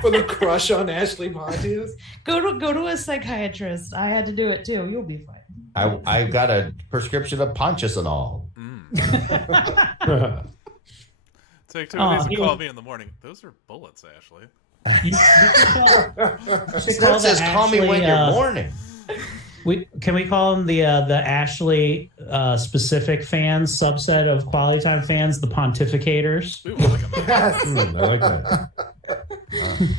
for the crush on Ashley Pontius. Go to a psychiatrist. I had to do it too. You'll be fine. I got a prescription of Pontius and all. Take 2 of these and call me in the morning. Those are bullets, Ashley. That says call me when you're mourning. Can we call them the Ashley specific fans, subset of Quality Time fans, the pontificators? Ooh, I like that.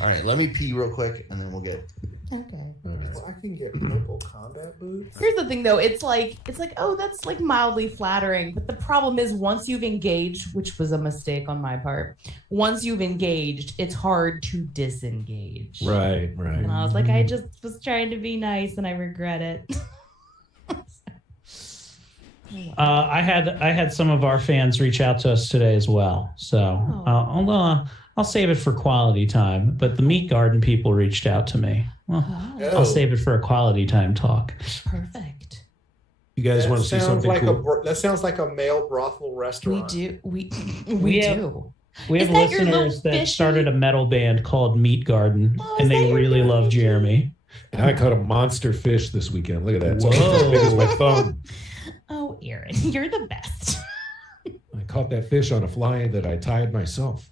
All right, let me pee real quick, and then we'll get. Okay. Right. Well, I can get purple combat boots. Here's the thing, though. It's like, oh, that's like mildly flattering. But the problem is, once you've engaged, which was a mistake on my part, once you've engaged, it's hard to disengage. Right. And I was like, I just was trying to be nice, and I regret it. I had some of our fans reach out to us today as well. So I'll save it for Quality Time. But the Meat Garden people reached out to me. Well, I'll save it for a Quality Time talk. Perfect. You guys want to see something cool? That sounds like a male brothel restaurant. We do. We have listeners that started a metal band called Meat Garden, and they really love Jeremy. And I caught a monster fish this weekend. Look at that. It's Whoa. as big as my thumb. Oh, Aaron, you're the best. I caught that fish on a fly that I tied myself.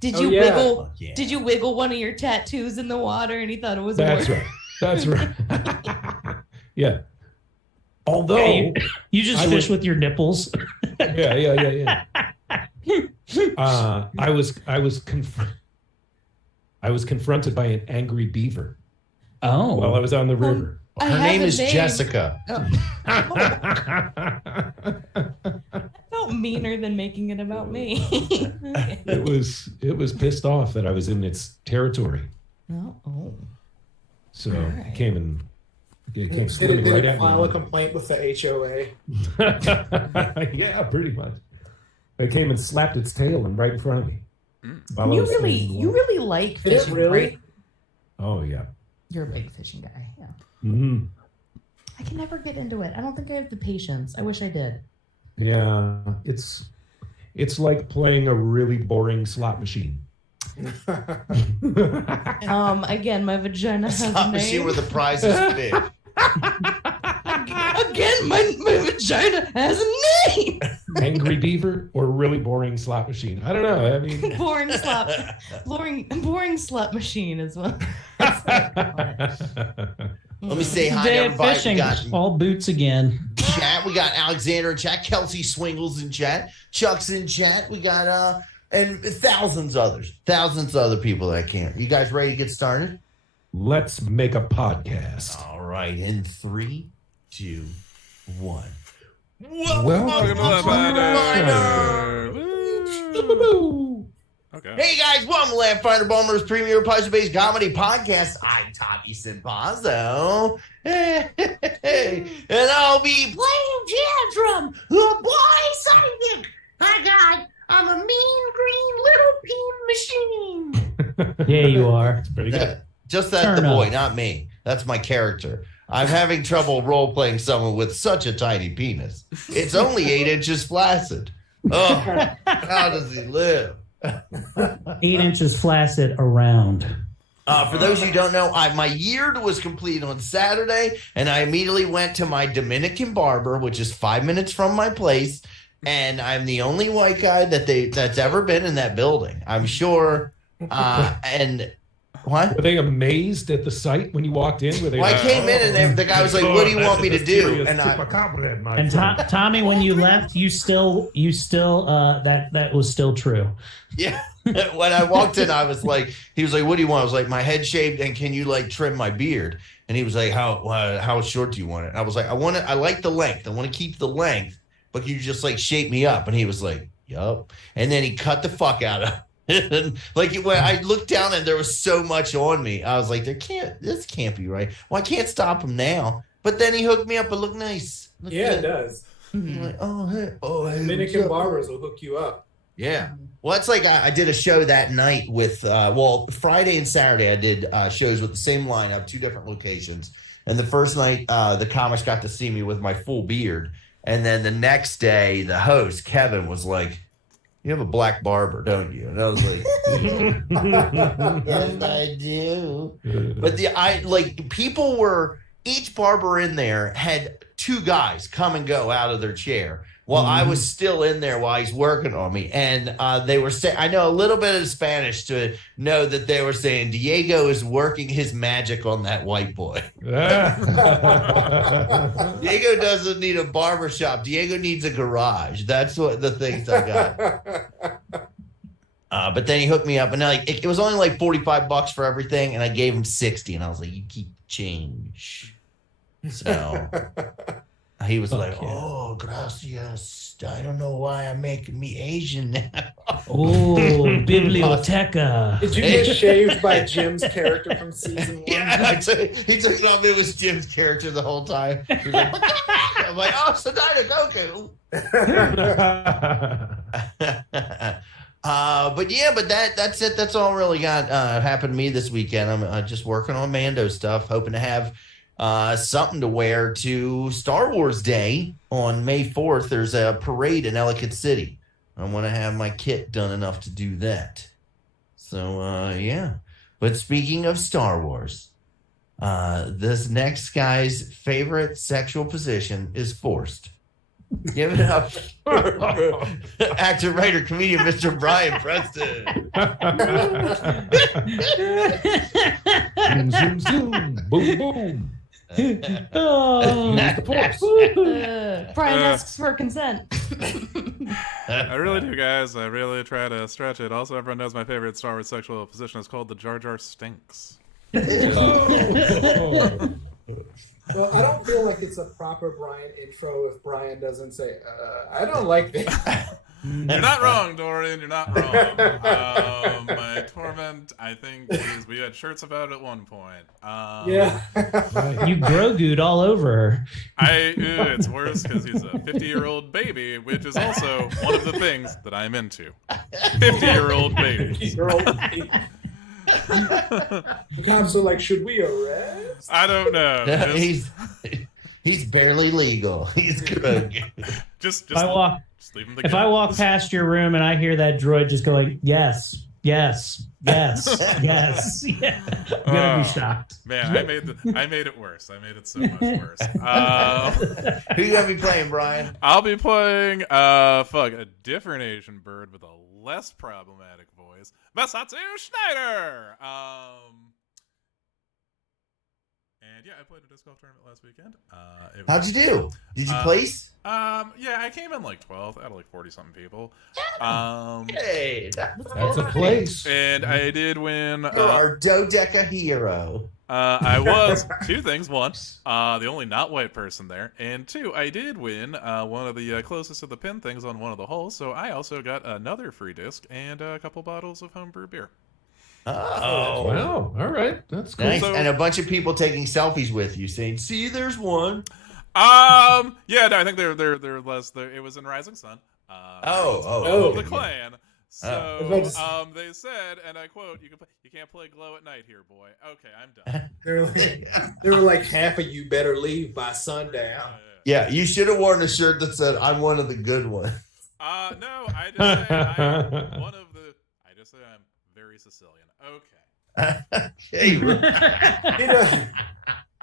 Did you wiggle? Yeah. Did you wiggle one of your tattoos in the water, and he thought it was? That's right. That's right. Yeah. Although you just fish with your nipples. Yeah. I was confronted by an angry beaver. Oh. While I was on the river. Her name is Jessica. Felt meaner than making it about me. It was pissed off that I was in its territory. Oh. So it came Did swimming it right at file me. a complaint with the HOA? Yeah, pretty much. It came and slapped its tail and right in front of me. You really like fishing, right? Oh yeah. You're a big fishing guy, yeah. Mm-hmm. I can never get into it. I don't think I have the patience. I wish I did. Yeah, it's like playing a really boring slot machine. Again, my vagina has a name. Slot machine where the prize is big. Again, my vagina has a name. Angry beaver or really boring slot machine? I don't know. I mean, boring slut machine is what. Let me say hi to Day of everybody. fishing, We got all boots again. chat. We got Alexander in chat. Kelsey Swingles in chat. Chuck's in chat. We got and thousands of other people that can't. You guys ready to get started? Let's make a podcast. All right, in 3, 2, 1. Welcome to Laughfinder. Okay. Hey guys, welcome to Laughfinder, Baltimore's premier pleasure-based comedy podcast. I'm Tommy Simpazzo. And I'll be playing jazz drum. The boy singing. Hi guys, I'm a mean green little peen machine. Yeah, you are. It's pretty good. Just that Turn the boy, up. not me. That's my character. I'm having trouble role-playing someone with such a tiny penis. It's only 8 inches flaccid. Oh, how does he live? 8 inches flaccid around. For those who don't know, my year was complete on Saturday, and I immediately went to my Dominican barber, which is 5 minutes from my place, and I'm the only white guy that's ever been in that building. I'm sure. And what? Were they amazed at the sight when you walked in? Were they I came in and the guy was like, "What do you want me to do?" And Tommy, when you left, you still that was still true. Yeah. When I walked in, I was like, he was like, "What do you want?" I was like, "My head shaved, and can you like trim my beard?" And he was like, "How short do you want it?" And I was like, I like the length. I want to keep the length, but can you just like shape me up?" And he was like, "Yup." And then he cut the fuck out of it. Like when I looked down and there was so much on me, I was like, this can't be right. Well, I can't stop him now. But then he hooked me up. It looked nice. It does. I'm like, hey, Dominican barbers will hook you up. Yeah. Well, it's like I did a show that night with, Friday and Saturday I did shows with the same lineup, 2 different locations. And the first night, the comics got to see me with my full beard. And then the next day, the host, Kevin, was like, You have a black barber, don't you? And I was like, yes, I do. But each barber in there had two guys come and go out of their chair while I was still in there while he's working on me. And they were saying, I know a little bit of Spanish to know that they were saying, Diego is working his magic on that white boy. Diego doesn't need a barbershop. Diego needs a garage. That's what the things I got. But then he hooked me up, and it was only like $45 for everything, and I gave him 60, and I was like, "You keep change." So he was like, yeah. "Oh, gracias. I don't know why I'm making me Asian now." Oh, biblioteca. Did you get shaved by Jim's character from season 1? Yeah, he took it off. It was Jim's character the whole time. He was like, I'm like, "Oh, Sadina Goku." But that's it. That's all really got happened to me this weekend. I'm just working on Mando stuff, hoping to have something to wear to Star Wars Day on May 4th. There's a parade in Ellicott City. I want to have my kit done enough to do that. So yeah. But speaking of Star Wars, this next guy's favorite sexual position is forced. Give it up for actor, writer, comedian, Mr. Brian Preston. Zoom, zoom, zoom. Boom, boom. Oh. Brian asks for consent. I really do, guys. I really try to stretch it. Also, everyone knows my favorite Star Wars sexual position is called the Jar Jar Stinks. Well, I don't feel like it's a proper Brian intro if Brian doesn't say, I don't like this. You're not wrong, Dorian. You're not wrong. My torment, I think, is we had shirts about it at one point. Yeah. You Grogu'd all over her. It's worse because he's a 50-year-old baby, which is also one of the things that I'm into. 50-year-old babies. The cops are like, should we arrest? I don't know. He's barely legal. He's good. Just If leave him I walk past your room and I hear that droid just going, yes, yes, yes, yes, yeah, I'm gonna be shocked. Man, I made it worse. I made it so much worse. Who you gonna be playing, Brian? I'll be playing a different Asian bird with a less problematic voice, Masatsu Schneider. And yeah, I played a disc golf tournament last weekend. How'd you do? Did you place? Yeah, I came in like 12th out of like 40-something people. Hey, That's a place. And I did win. you're our dodeca hero. I was two things. One, the only not white person there, and two, I did win one of the closest to the pin things on one of the holes. So I also got another free disc and a couple bottles of homebrew beer. Oh, Wow. All right. That's cool. nice! So- And a bunch of people taking selfies with you, saying, "See, there's one." Yeah, no, I think they're less. It was in Rising Sun. The clan. So they said, and I quote, "You can't play Glow at night here, boy." Okay, I'm done. They were like, half of you better leave by sundown. Yeah, you should have worn a shirt that said, "I'm one of the good ones." No, I just say I'm one of the. I just say I'm very Sicilian. Okay.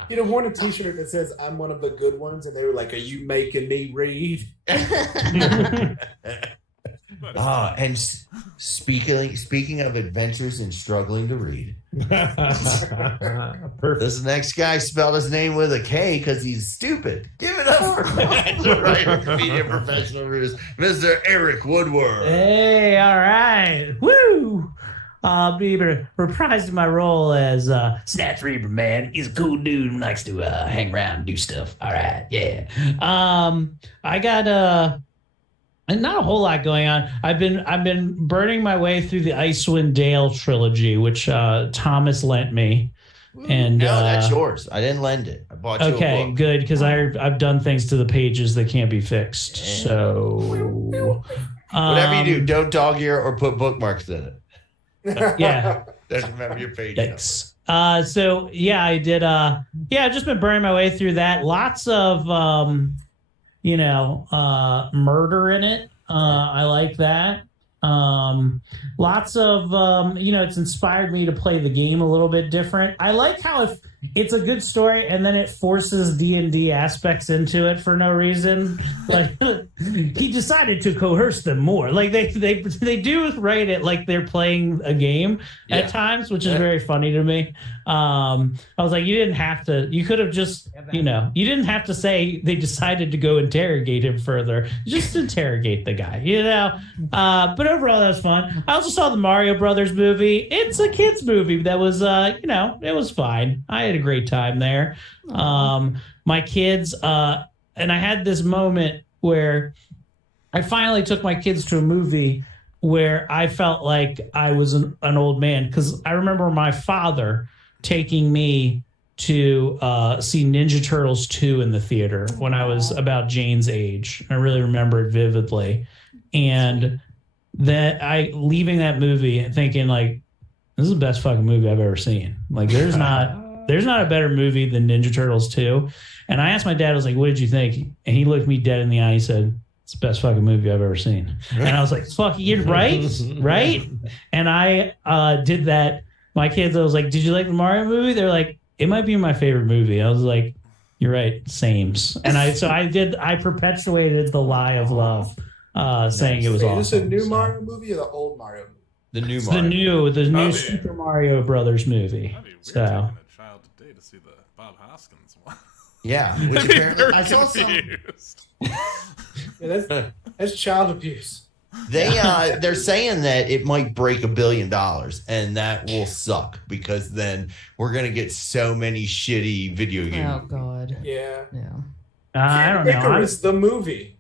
You'd have worn a t-shirt that says, I'm one of the good ones, and they were like, are you making me read? And speaking of adventures and struggling to read, Perfect. this next guy spelled his name with a K because he's stupid. Give it up for the writer, comedian, professional reviews, Mr. Eric Woodward. Hey, all right, woo! I'll be reprising my role as Snatch Reaper, man. He's a cool dude who likes to hang around and do stuff. All right, yeah. I got not a whole lot going on. I've been burning my way through the Icewind Dale trilogy, which Thomas lent me. And no, that's yours. I didn't lend it. I bought you a book. Okay, good, because I've done things to the pages that can't be fixed. So whatever you do, don't dog ear or put bookmarks in it. Yeah. Just remember your page. Thanks. So yeah, I did. I've just been burning my way through that. Lots of, murder in it. I like that. Lots of, it's inspired me to play the game a little bit different. I like how if it's a good story and then it forces D&D aspects into it for no reason. Like he decided to coerce them more. Like they do write it like they're playing a game at times, which is very funny to me. I was like, you could have just, you didn't have to say they decided to go interrogate him further. Just interrogate the guy, but overall that was fun. I also saw the Mario Brothers movie. It's a kids movie that was, it was fine. I had a great time there. My kids, and I had this moment where I finally took my kids to a movie where I felt like I was an old man, because I remember my father taking me to see Ninja Turtles 2 in the theater when I was about Jane's age. I really remember it vividly. And that leaving that movie thinking like, this is the best fucking movie I've ever seen. Like there's not a better movie than Ninja Turtles 2. And I asked my dad, I was like, what did you think? And he looked me dead in the eye. He said, it's the best fucking movie I've ever seen. And I was like, fuck, you're right? Right? And I did that. My kids, I was like, did you like the Mario movie? They're like, it might be my favorite movie. I was like, you're right, sames. And I perpetuated the lie of love, saying it was awesome. Is this a new Mario movie or the old Mario movie? The new Mario. The new Super Mario Brothers movie. That'd be weird taking a child today to see the Bob Hoskins one. Yeah, which apparently I saw confused. Yeah, that's child abuse. They're saying that it might break $1 billion, and that will suck because then we're gonna get so many shitty video games. Oh God. Yeah. I don't know. Icarus, the movie.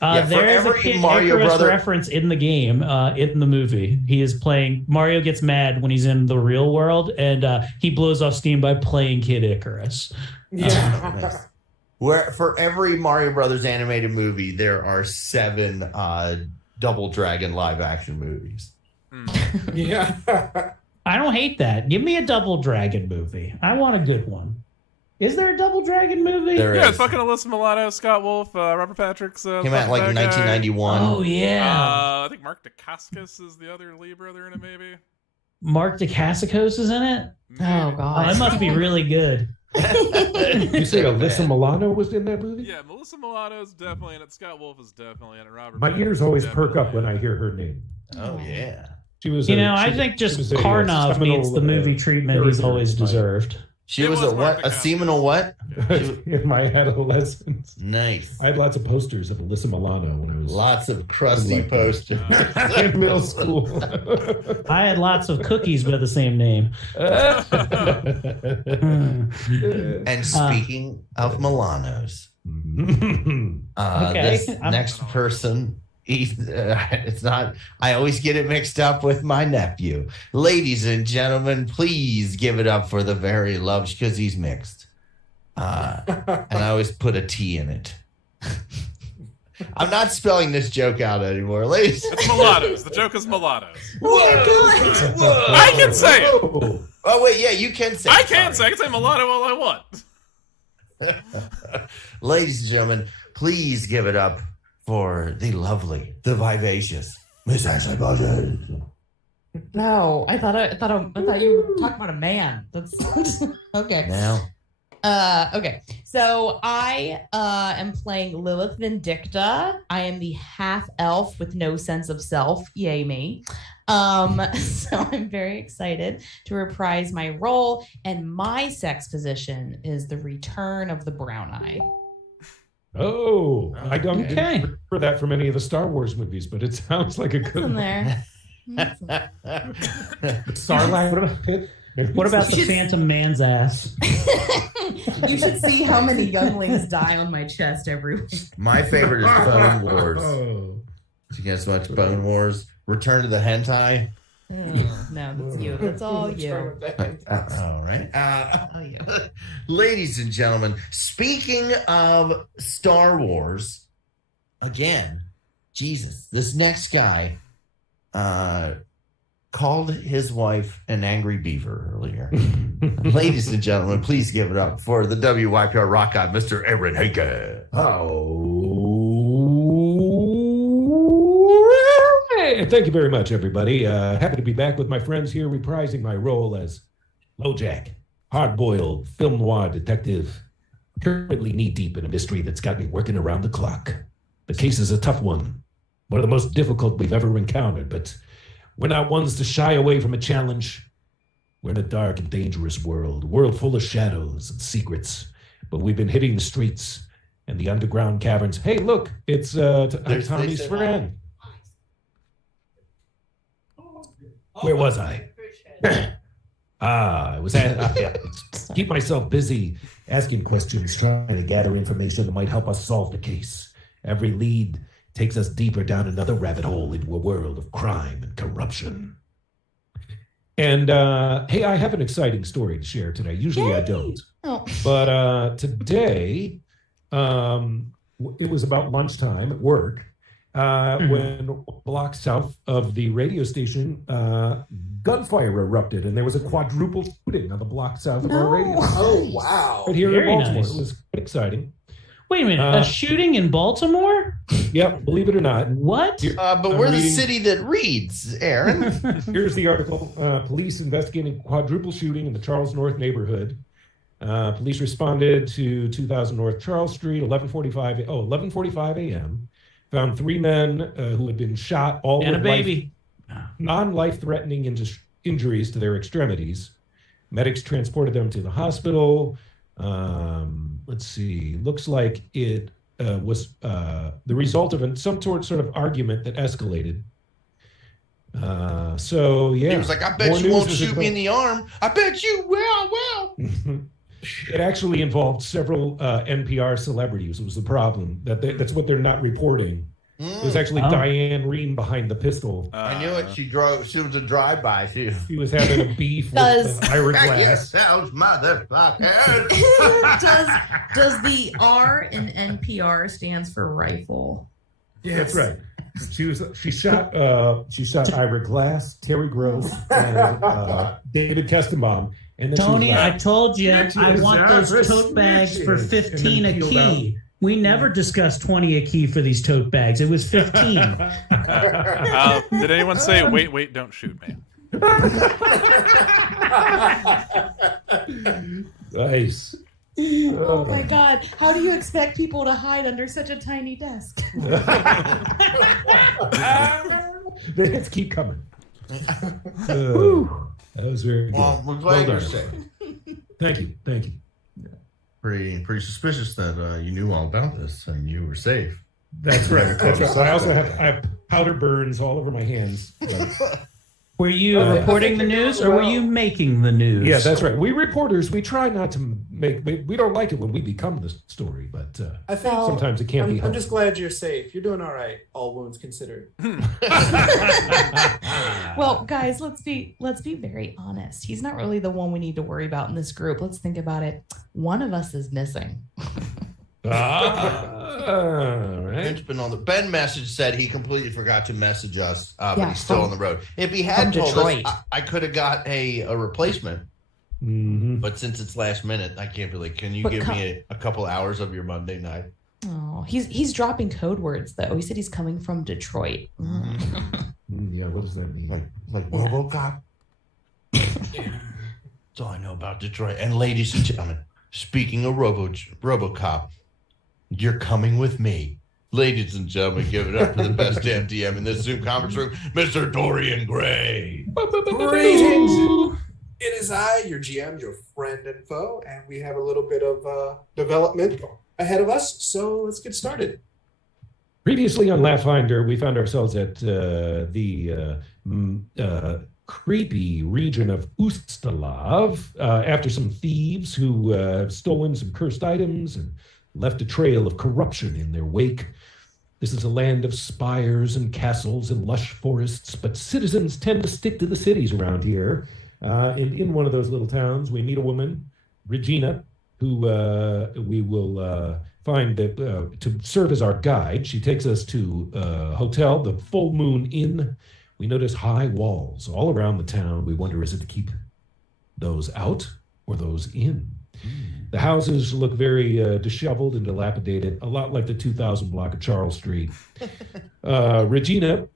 There is a Kid Mario Icarus brother reference in the game, in the movie. He is playing. Mario gets mad when he's in the real world, and he blows off steam by playing Kid Icarus. Yeah. Nice. Where for every Mario Brothers animated movie, there are 7 Double Dragon live action movies. Yeah. I don't hate that. Give me a Double Dragon movie. I want a good one. Is there a Double Dragon movie? Yeah, it's fucking Alyssa Milano, Scott Wolf, Robert Patrick's. Came out like 1991. Oh, yeah. I think Mark Dacascos is the other Lee brother in it, maybe. Mark Dacascos is in it? Maybe. Oh, God. That must be really good. You say Alyssa Milano was in that movie? Yeah, Melissa Milano's definitely in it. Scott Wolf is definitely in it. Robert. My Patrick's ears always definitely perk up when in I it. hear her name. Oh yeah. She was. I think just Karnov needs the movie treatment he's always deserved. She was a what? A seminal what? In my adolescence. Nice. I had lots of posters of Alyssa Milano when I was lots of crusty posters in middle school. I had lots of cookies by the same name. And speaking of Milanos, this next person. It's not. I always get it mixed up with my nephew. Ladies and gentlemen, please give it up for the very loved because he's mixed. And I always put a T in it. I'm not spelling this joke out anymore, ladies. It's mulattoes. The joke is mulattoes. Whoa. I can say it. Oh wait, yeah, you can say. I can say mulatto all I want. Ladies and gentlemen, please give it up for the lovely, the vivacious Miss Ashley Bowser. No, I thought you were talking about a man. That's okay. Now. Okay. So I am playing Lilith Vindicta. I am the half elf with no sense of self. Yay me. So I'm very excited to reprise my role, and my sex position is the return of the brown eye. Oh, I don't remember that from any of the Star Wars movies, but it sounds like a good in one. there. Sarlacc. What about the Phantom Man's ass? You should see how many younglings die on my chest every week. My favorite is Bone Wars. Did you guys watch Bone Wars? Return to the Hentai? No, that's you. That's all you. All right. All you. Ladies and gentlemen, speaking of Star Wars, again, Jesus, this next guy called his wife an angry beaver earlier. Ladies and gentlemen, please give it up for the WYPR rock god, Mr. Aaron Hager. Oh. thank you very much, everybody. Happy to be back with my friends here, reprising my role as LoJack, hard-boiled film noir detective, currently knee-deep in a mystery that's got me working around the clock. The case is a tough one of the most difficult we've ever encountered, but we're not ones to shy away from a challenge. We're in a dark and dangerous world, a world full of shadows and secrets, but we've been hitting the streets and the underground caverns. Hey, look, it's Tommy's friend. Where was I? I was keep myself busy asking questions, trying to gather information that might help us solve the case. Every lead takes us deeper down another rabbit hole into a world of crime and corruption. And hey, I have an exciting story to share today. Usually Yay! I don't. Oh. But today, it was about lunchtime at work when blocks south of the radio station, gunfire erupted, and there was a quadruple shooting on the block south of our radio. Oh, wow. But here Very in Baltimore, nice. It was quite exciting. Wait a minute, a shooting in Baltimore? Yep, believe it or not. What? But we're the city that reads, Aaron. Here's the article. Police investigating quadruple shooting in the Charles North neighborhood. Police responded to 2000 North Charles Street, 11:45 a.m. Found 3 men who had been shot, all And with a baby. non-life-threatening injuries to their extremities. Medics transported them to the hospital. Let's see. Looks like it was the result of some sort of argument that escalated. So yeah, He was like, I bet you won't shoot me in the arm. I bet you will. It actually involved several NPR celebrities. Was the problem that's what they're not reporting. It was actually Diane Rehm behind the pistol. I knew it. She was a drive-by too. She was having a beef with Ira Glass. Those motherfuckers. does the R in NPR stands for rifle? Yeah, that's right. She shot Ira Glass, Terry Gross, and David Kestenbaum. And Tony, I told you I want those tote bags for 15 a key. We never discussed 20 a key for these tote bags. It was 15. Did anyone say, wait, don't shoot me? Nice. Oh my God. How do you expect people to hide under such a tiny desk? The hits keep coming. That was very good. Well, we're glad you're safe. Thank you. Pretty suspicious that you knew all about this and you were safe. That's right. So I also have powder burns all over my hands. Were you reporting the news or were you making the news? Yeah, that's right. We reporters, we try not to we don't like it when we become the story, but I think sometimes it can't be helped. I'm just glad you're safe. You're doing all right, all wounds considered. Well, guys, let's be very honest. He's not really the one we need to worry about in this group. Let's think about it. One of us is missing. Right. Ben message said he completely forgot to message us, but he's still on the road. If he had told Detroit. us, I could have got a replacement. Mm-hmm. But since it's last minute, I can't really. Can you give me a couple hours of your Monday night? Oh, he's dropping code words though. He said he's coming from Detroit. Yeah, what does that mean? Like RoboCop. That's all I know about Detroit. And ladies and gentlemen, speaking of RoboCop, you're coming with me. Ladies and gentlemen, give it up for the best damn DM in this Zoom conference room, Mr. Dorian Gray. Greetings. It is I, your GM, your friend and foe, and we have a little bit of development ahead of us, so let's get started. Previously on Laughfinder, we found ourselves at the creepy region of Ustalav after some thieves who have stolen some cursed items and left a trail of corruption in their wake. This is a land of spires and castles and lush forests, but citizens tend to stick to the cities around here. And in one of those little towns, we meet a woman, Regina, who we will find that to serve as our guide. She takes us to a hotel, the Full Moon Inn. We notice high walls all around the town. We wonder, is it to keep those out or those in? The houses look very disheveled and dilapidated, a lot like the 2000 block of Charles Street. Regina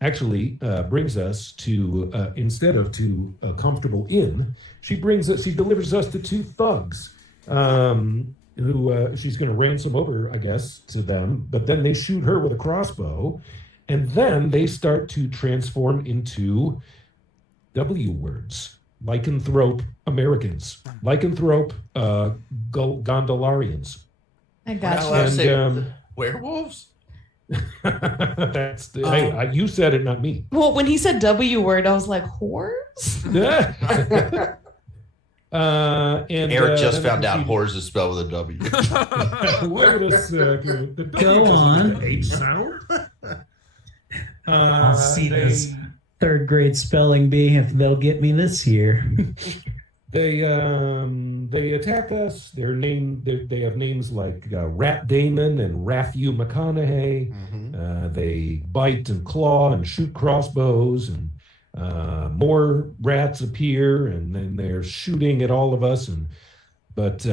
actually brings us to, instead of to a comfortable inn, she delivers us to two thugs who she's going to ransom over, I guess, to them. But then they shoot her with a crossbow, and then they start to transform into W words. Lycanthrope Americans. Lycanthrope Gondolarians. I got you. And werewolves? That's the, hey, you said it, not me. Well, when he said W word, I was like, whores? And Eric just found out whores is spelled with a W. Wait a second. Go on. H sound? I'll see this third grade spelling bee if they'll get me this year. They attack us. They have names like Rat Damon and Raffu McConaughey. Mm-hmm. They bite and claw and shoot crossbows, and more rats appear, and then they're shooting at all of us. But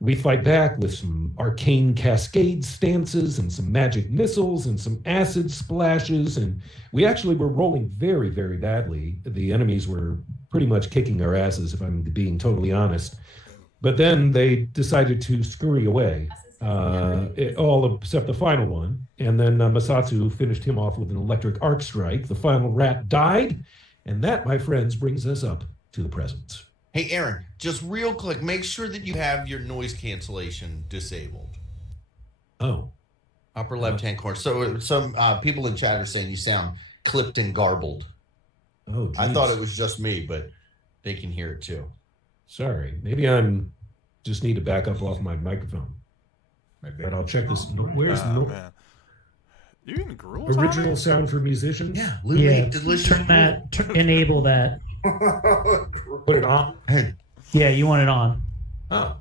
we fight back with some arcane cascade stances and some magic missiles and some acid splashes, and we actually were rolling very, very badly. The enemies were pretty much kicking our asses, if I'm being totally honest. But then they decided to scurry away, all except the final one. And then Masatsu finished him off with an electric arc strike. The final rat died, and that, my friends, brings us up to the present. Hey, Aaron, just real quick, make sure that you have your noise cancellation disabled. Oh. Upper left-hand corner. So some people in chat are saying you sound clipped and garbled. Oh, geez. I thought it was just me, but they can hear it too. Sorry. Maybe just need to back up off my microphone. But I'll check this. Where's the man. You can groove original sound for musicians? Yeah. Delicious. Turn that. Enable that. Put it on. Yeah, you want it on. Oh,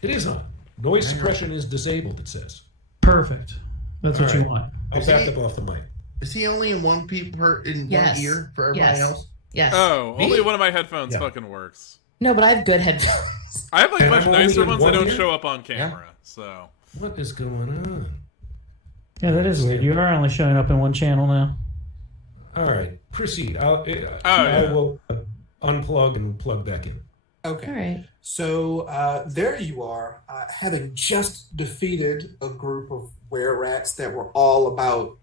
it is on. Noise suppression is disabled, it says. Perfect. That's what you want. I'll back up off the mic. Is he only in one one ear for everybody else? Yes. Oh, only one of my headphones fucking works. No, but I have good headphones. I have like much nicer ones that don't ear? show up on camera. So What is going on? Yeah, that is weird. You are only showing up in one channel now. All right, proceed. I will unplug and plug back in. Okay. All right. So there you are, having just defeated a group of were-rats that were all about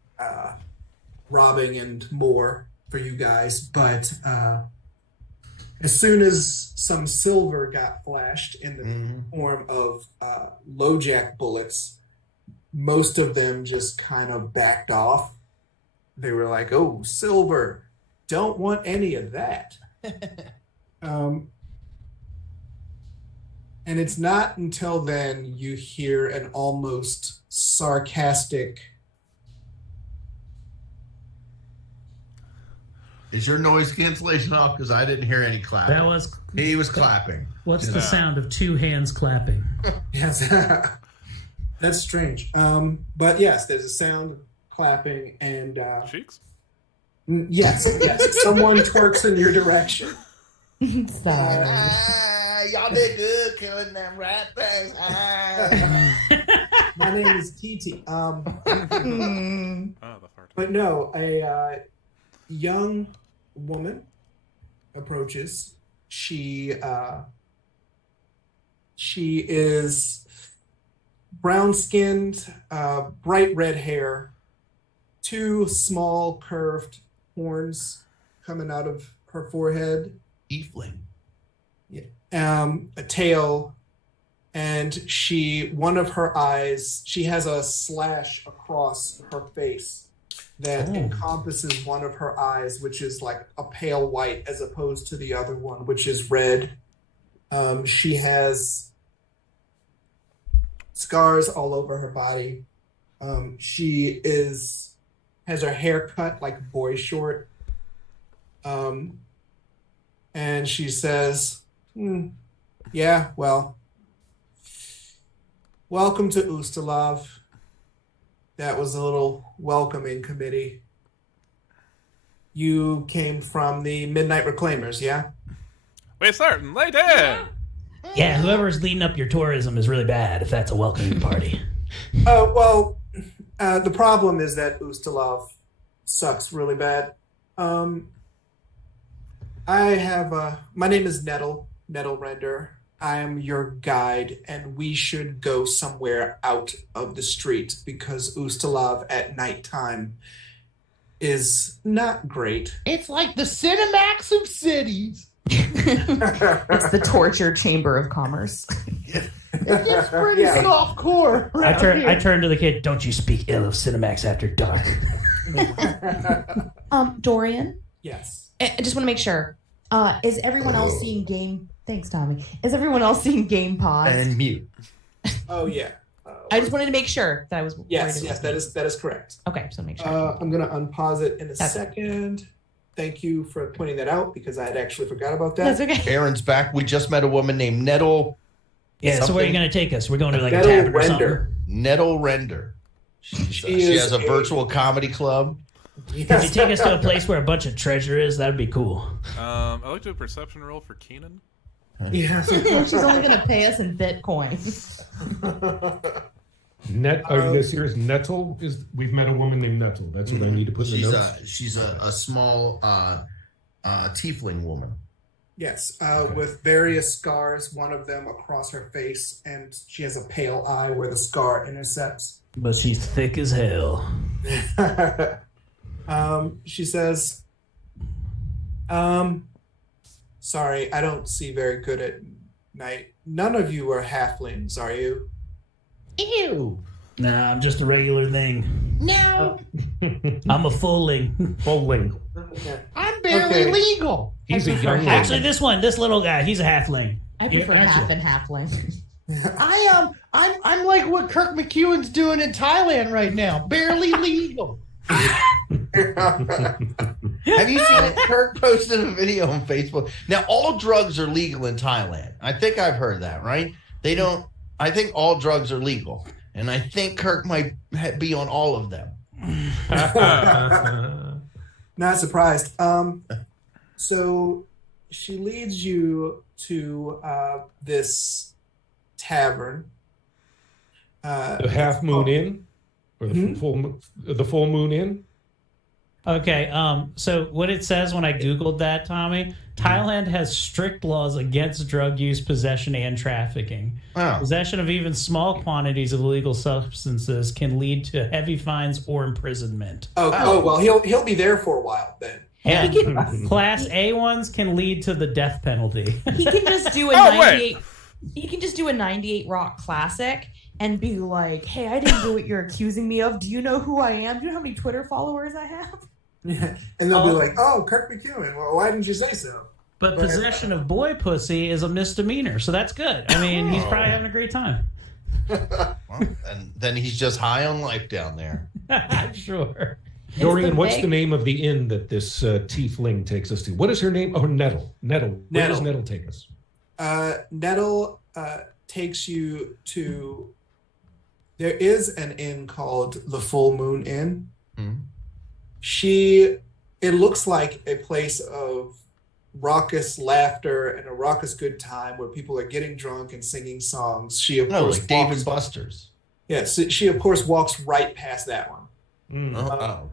robbing and more for you guys. But as soon as some silver got flashed in the form of LoJack bullets, most of them just kind of backed off. They were like, oh, silver, don't want any of that. And it's not until then you hear an almost sarcastic. Is your noise cancellation off? Because I didn't hear any clapping. He was clapping. What's the sound of two hands clapping? Yes, that's strange. But yes, there's a sound of clapping and cheeks. Yes, someone twerks in your direction. Sorry. Y'all did good killing them rat things. My name is TT. The fart. But no, a young woman approaches. She is brown-skinned, bright red hair, two small curved horns coming out of her forehead. Eefling. Yeah. A tail, and one of her eyes, she has a slash across her face that encompasses one of her eyes, which is like a pale white as opposed to the other one, which is red. She has scars all over her body. She has her hair cut like boy short. And she says, yeah, well, welcome to Ustalav. That was a little welcoming committee. You came from the Midnight Reclaimers, yeah? We certainly did. Yeah, whoever's leading up your tourism is really bad if that's a welcoming party. Well, the problem is that Ustalav sucks really bad. I have my name is Nettle Render. I am your guide, and we should go somewhere out of the street because Ustalav at nighttime is not great. It's like the Cinemax of cities. It's the torture chamber of commerce. It's pretty soft core. I turn to the kid. Don't you speak ill of Cinemax after dark? Dorian, Yes. I just want to make sure. Is everyone else seeing game? Thanks, Tommy. Is everyone else seeing game pods? And mute. Oh yeah. I just wanted to make sure that I was. Yes, that is correct. Okay, so make sure. I'm gonna unpause it in a second. Thank you for pointing that out because I had actually forgot about that. That's okay. Aaron's back. We just met a woman named Nettle. Yeah. Something. So where are you going to take us? We're going to like Nettle a tavern or Render. something. Nettle Render. She has a virtual comedy club. Yes. Could you take us to a place where a bunch of treasure is? That'd be cool. I'd like to do a perception roll for Keenan. Yeah. She's only going to pay us in Bitcoin. Are you guys serious? Nettle is. We've met a woman named Nettle. That's what I need to put in the notes. She's a small tiefling woman. Yes, with various scars, one of them across her face, and she has a pale eye where the scar intersects. But she's thick as hell. She says, sorry, I don't see very good at night. None of you are halflings, are you? Ew. Nah, I'm just a regular thing. No. I'm a fulling. Fulling. I'm barely legal. He's a young man. Actually, this little guy, he's a halfling. I prefer half and halfling. I'm like what Kirk McEwen's doing in Thailand right now. Barely legal. Have you seen it? Kirk posted a video on Facebook. Now, all drugs are legal in Thailand. I think I've heard that, right? I think all drugs are legal. And I think Kirk might be on all of them. Not surprised. So she leads you to this tavern. The Half Moon Inn, or the full Moon Inn. Okay, so what it says when I Googled that, Tommy, Thailand has strict laws against drug use, possession, and trafficking. Oh. Possession of even small quantities of illegal substances can lead to heavy fines or imprisonment. Oh well, he'll be there for a while then. And Class A ones can lead to the death penalty. He can just do a 98. He can just do a 98 Rock Classic and be like, "Hey, I didn't do what you're accusing me of. Do you know who I am? Do you know how many Twitter followers I have?" Yeah. And they'll be like, "Oh, Kirk McEwen. Well, why didn't you say so?" But possession of boy pussy is a misdemeanor, so that's good. I mean, he's probably having a great time. Well, and then he's just high on life down there. I'm sure. Dorian, what's the name of the inn that this tiefling takes us to? What is her name? Oh, Nettle. Where does Nettle take us? Nettle takes you to. There is an inn called the Full Moon Inn. Mm-hmm. It looks like a place of raucous laughter and a raucous good time where people are getting drunk and singing songs. She of course like Dave & Buster's. Yes, she of course walks right past that one.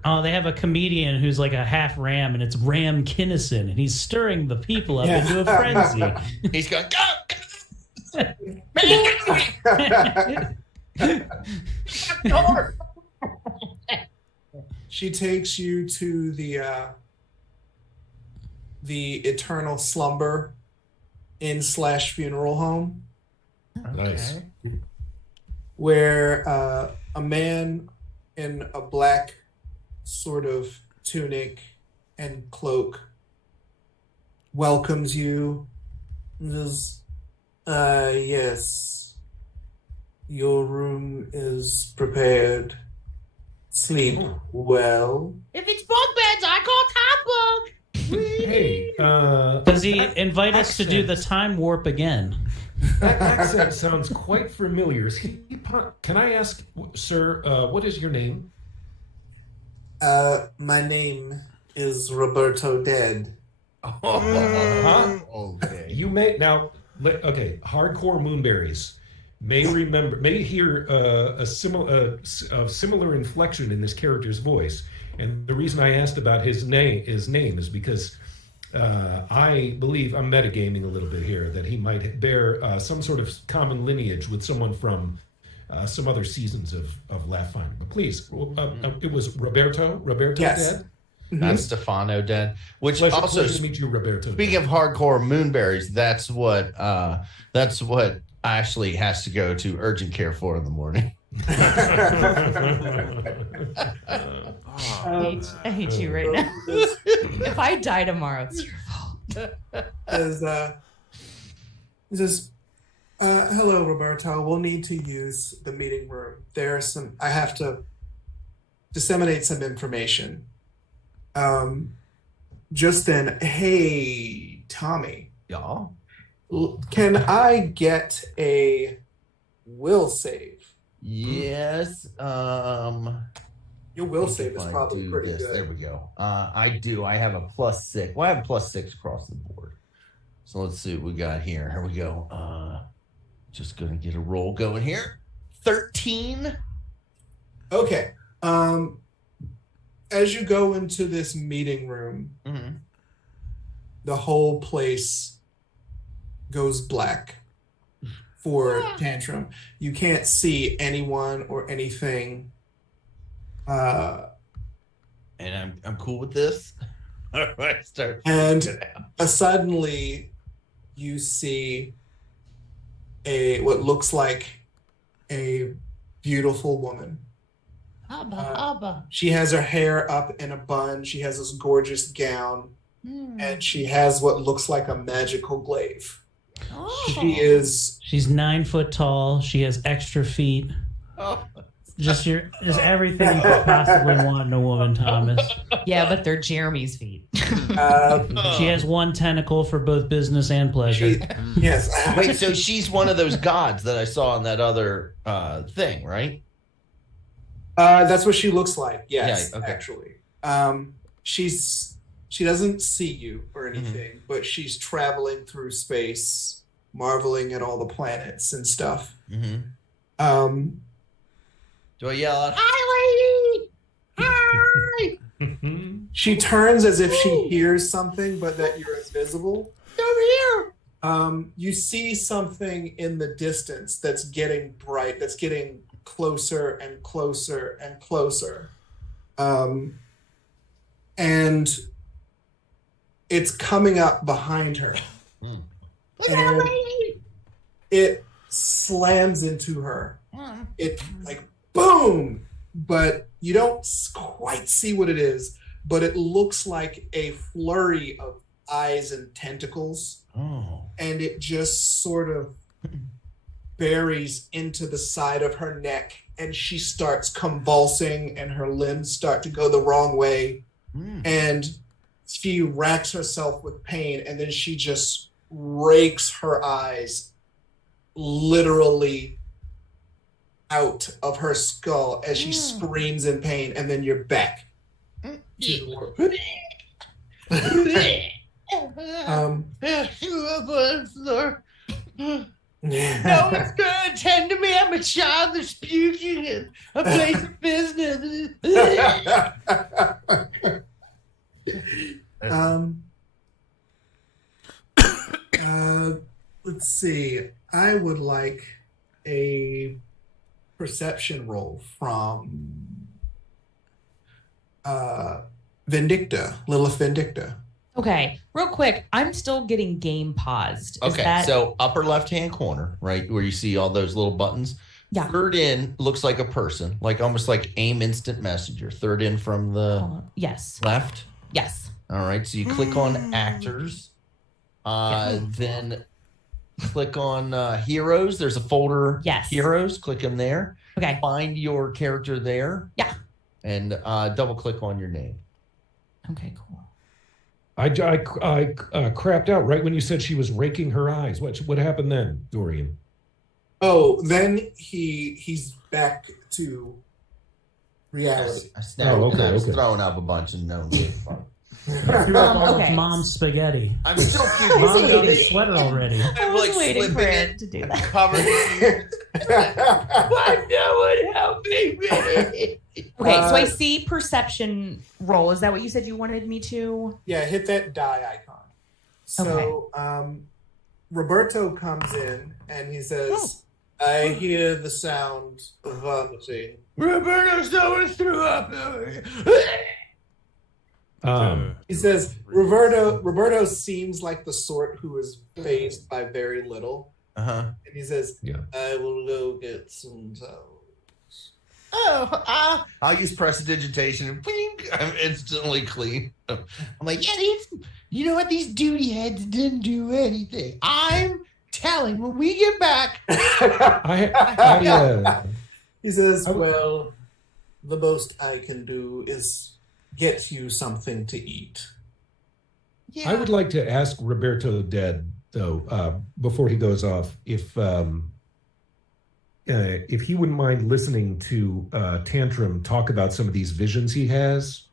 Oh, they have a comedian who's like a half ram, and it's Ram Kinnison, and he's stirring the people up into a frenzy. He's going, go! She takes you to the Eternal Slumber Inn/funeral home. Nice. Where a man in a black sort of tunic and cloak welcomes you. And says, yes, your room is prepared. Sleep well. If it's bunk beds, I call top bunk. Hey, does he invite us to do the time warp again? That accent sounds quite familiar. Can I ask, sir, what is your name? My name is Roberto Dead. Okay. You may now. Okay, hardcore Moonberries may hear a similar inflection in this character's voice, And the reason I asked about his name is because I believe I'm metagaming a little bit here, that he might bear some sort of common lineage with someone from some other seasons of Laughfinder. But please, it was Roberto. Roberto Yes. dead. Not Stefano dead. Which Pleasure also, to meet you, Roberto. speaking of hardcore moonberries, that's what Ashley has to go to urgent care for in the morning. I hate you right now. If I die tomorrow, it's your fault. Hello, Roberto. We'll need to use the meeting room. I have to disseminate some information. Just then, hey, Tommy. Y'all. Can I get a will save? Yes. Your will save is probably pretty good. There we go. I do. I have a +6. Well, I have a +6 across the board. So let's see what we got here. Here we go. Just gonna get a roll going here. 13. Okay. As you go into this meeting room, the whole place goes black for Tantrum. You can't see anyone or anything. And I'm cool with this. All right, start. And suddenly you see what looks like a beautiful woman. She has her hair up in a bun. She has this gorgeous gown, and she has what looks like a magical glaive. She's 9 foot tall. She has extra feet. Just everything you could possibly want in a woman, Thomas. Yeah, but they're Jeremy's feet. She has one tentacle for both business and pleasure. Yes. Wait, so she's one of those gods that I saw in that other thing, right? That's what she looks like. Yes, Yeah, okay. actually. She doesn't see you or anything, but she's traveling through space, marveling at all the planets and stuff. Do I yell out, "Hi, lady! Hi!" She turns as if she hears something, but that you're invisible. Over here. You see something in the distance that's getting bright, that's getting closer and closer and closer. And it's coming up behind her. And it slams into her. It like boom, but you don't quite see what it is, but it looks like a flurry of eyes and tentacles. And it just sort of buries into the side of her neck, and she starts convulsing and her limbs start to go the wrong way. And she racks herself with pain, and then she just rakes her eyes literally out of her skull as she screams in pain, and then you're back to the world. No one's gonna attend to me. I'm a child that's puking in a place of business. Let's see. I would like a perception roll from Vindicta, Lilith Vindicta. Okay, real quick, I'm still getting game paused. Okay, so upper left-hand corner, right, where you see all those little buttons. Yeah. Third in looks like a person, like almost like AIM Instant Messenger. Third in from the yes. left. Yes. All right, so you click on actors, then click on heroes. There's a folder. Yes. Heroes. Click them there. Okay. Find your character there. Yeah. And double click on your name. Okay, cool. I crapped out right when you said she was raking her eyes. What happened then, Dorian? Oh, then he's back to reality. I snapped and I was throwing up a bunch of no fun. Okay. Mom's spaghetti. I'm still puking. Mom got a sweater already. I was waiting for it to do that. Covered in why no one help me? Okay, so I see perception roll. Is that what you said you wanted me to? Yeah, hit that die icon. So, Roberto comes in and he says, I hear the sound of vomiting. Roberto, someone threw up. He says, Roberto seems like the sort who is fazed by very little. And he says, I will go get some towels. I'll use prestidigitation and blink, I'm instantly clean. I'm like, you know what? These duty heads didn't do anything. I'm telling when we get back. He says, well, the most I can do is get you something to eat. I would like to ask Roberto Dead, though, before he goes off, if he wouldn't mind listening to Tantrum talk about some of these visions he has,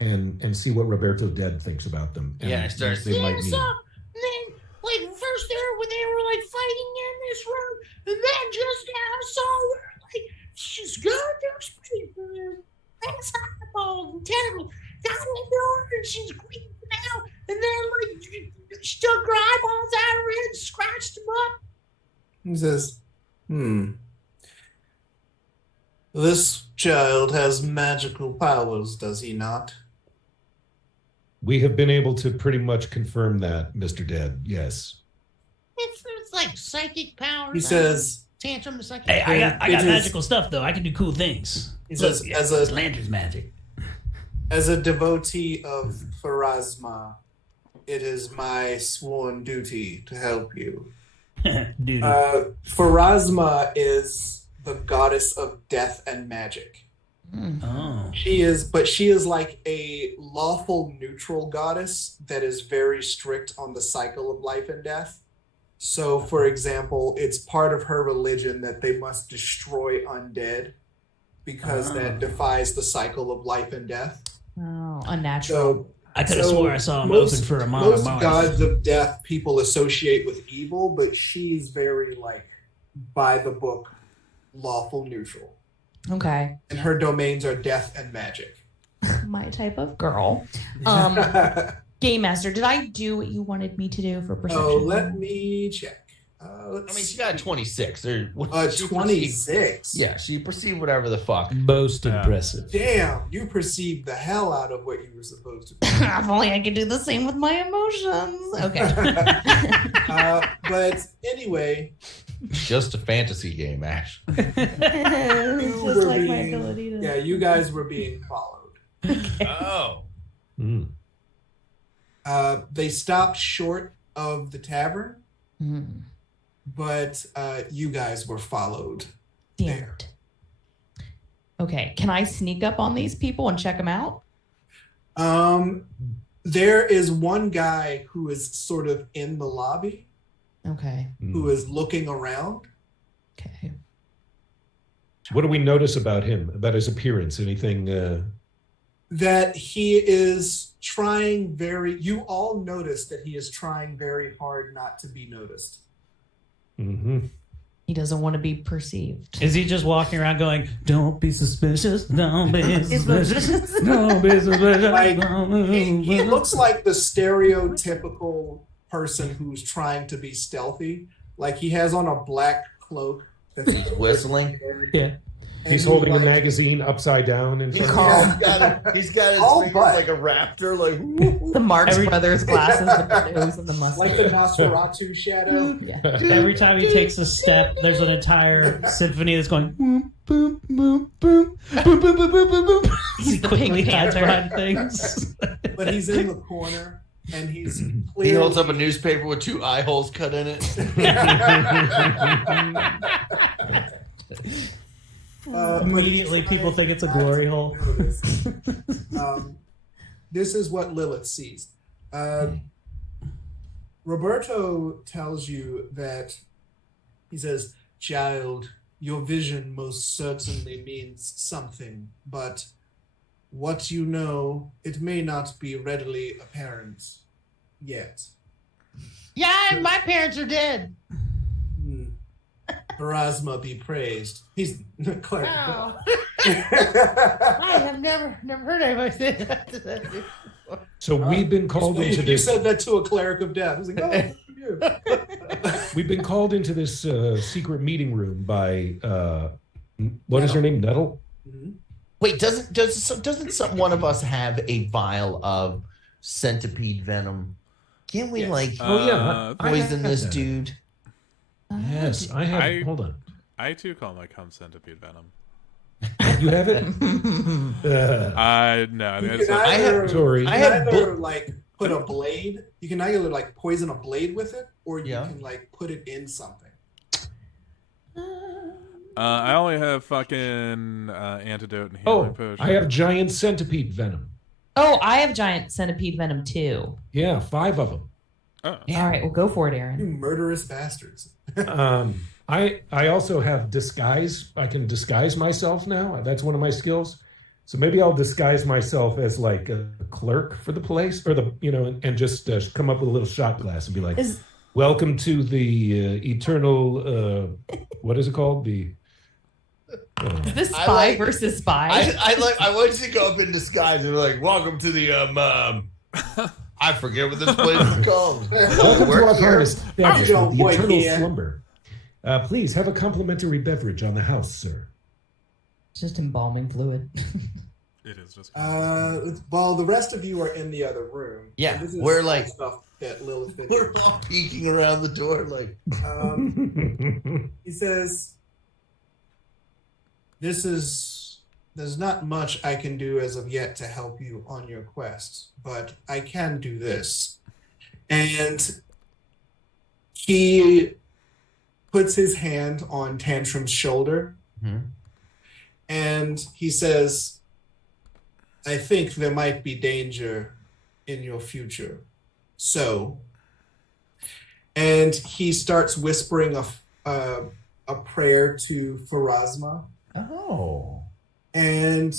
and see what Roberto Dead thinks about them. And it starts. they might mean. Then, like first there when they were like fighting in this room, and then just now I saw her like she's going through space. That's eyeball and terrible. Got in the door and she's creeping out, and then like she took her eyeballs out of her head, scratched them up. He says, This child has magical powers, does he not? We have been able to pretty much confirm that, Mr. Dead. Yes. It's like psychic powers. He says, Tantrum the psychic. Hey, I got magical stuff though. I can do cool things. He says, it's lantern's magic. As a devotee of Pharasma, it is my sworn duty to help you. Duty. Pharasma is the goddess of death and magic. She is like a lawful neutral goddess that is very strict on the cycle of life and death. So, for example, it's part of her religion that they must destroy undead because that defies the cycle of life and death. Oh, unnatural. I could have swore I saw him open for a most gods of death people associate with evil, but she's very like by the book, lawful neutral. Okay. And her domains are death and magic. My type of girl. Game Master, did I do what you wanted me to do for perception? Oh, let me check. She got a 26. 26? Yeah, so you perceive whatever the fuck. Most impressive. Damn, you perceived the hell out of what you were supposed to do. If only I could do the same with my emotions. Okay. But anyway. Just a fantasy game, Ash. Just like my ability to... Yeah, you guys were being followed. Okay. Oh. They stopped short of the tavern. But you guys were followed. Damn it. Okay, can I sneak up on these people and check them out? There is one guy who is sort of in the lobby. Okay. Who is looking around. Okay. What do we notice about him, about his appearance? Anything? That he is trying you all notice that he is trying very hard not to be noticed. He doesn't want to be perceived. Is he just walking around going, don't be suspicious, don't be suspicious, don't be suspicious. Like, he looks like the stereotypical person who's trying to be stealthy. Like he has on a black cloak. He's whistling. Yeah. He's holding a magazine upside down in front of him. He's got his fingers like a raptor, like the Marx Brothers glasses with the nose and the mustache. Like the Nosferatu shadow. Yeah. Every time he takes a step, there's an entire symphony that's going boom, boom, boom, boom, boom, boom, boom, boom, boom, boom. He quickly hides behind things. But he's in the corner and he's clearly... He holds up a newspaper with 2 eye holes cut in it. Immediately, people think it's a glory hole. This is what Lilith sees. Roberto tells you that, he says, child, your vision most certainly means something, but what you know, it may not be readily apparent yet. Yeah, my parents are dead. Pharasma be praised. He's clear. Oh. I have never heard anybody say that to that dude. So we've been called into You this. said that to a cleric of death. He's like, oh, you. We've been called into this secret meeting room by what is her name? Nettle. Mm-hmm. Wait, doesn't one of us have a vial of centipede venom? Can't we poison this dude? Yes, I have. Hold on. I too call my cum centipede venom. You have it? No. I have like put a blade. You can either like poison a blade with it, or you can like put it in something. I only have fucking antidote and healing potion. I have giant centipede venom. Oh, I have giant centipede venom too. Yeah, 5 of them. Oh. All right, well, go for it, You Aaron. murderous bastards. I also have disguise. I can disguise myself now. That's one of my skills. So maybe I'll disguise myself as like a clerk for the place, or and just come up with a little shot glass and be like, "Welcome to the eternal." What is it called? The Is this spy versus spy? I want you to go up in disguise and be like, "Welcome to the I forget what this place is called. Welcome to our harvest, the boy, eternal yeah. slumber. Please have a complimentary beverage on the house, sir." It's just embalming fluid. It is just. Well, the rest of you are in the other room. Yeah, This is we're like stuff that Lilith. we're all peeking around the door, like. He says, There's not much I can do as of yet to help you on your quest, but I can do this." And he puts his hand on Tantrum's shoulder, and he says, "I think there might be danger in your future. So," and he starts whispering a prayer to Pharasma. Oh. And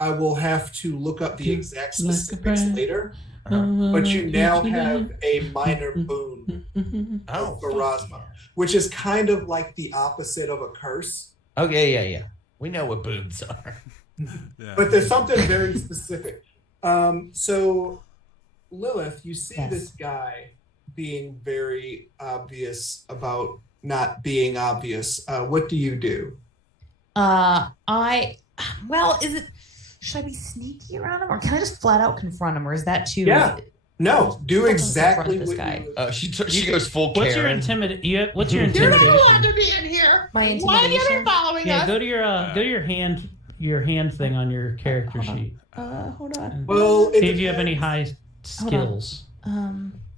I will have to look up the exact specifics later. But you now have a minor boon for Pharasma, which is kind of like the opposite of a curse. Okay, yeah. We know what boons are. Yeah. But there's something very specific. So, Lilith, you see this guy being very obvious about not being obvious. What do you do? Should I be sneaky around him, or can I just flat out confront him, or is that too? Yeah. No, do exactly this what guy. She goes full Karen. What's your intimidation? What's your You're intimidation? not allowed to be in here. My intimidation. Why have you been following Yeah, us? go to your hand thing on your character sheet. Hold on. Well, See if you have any high skills.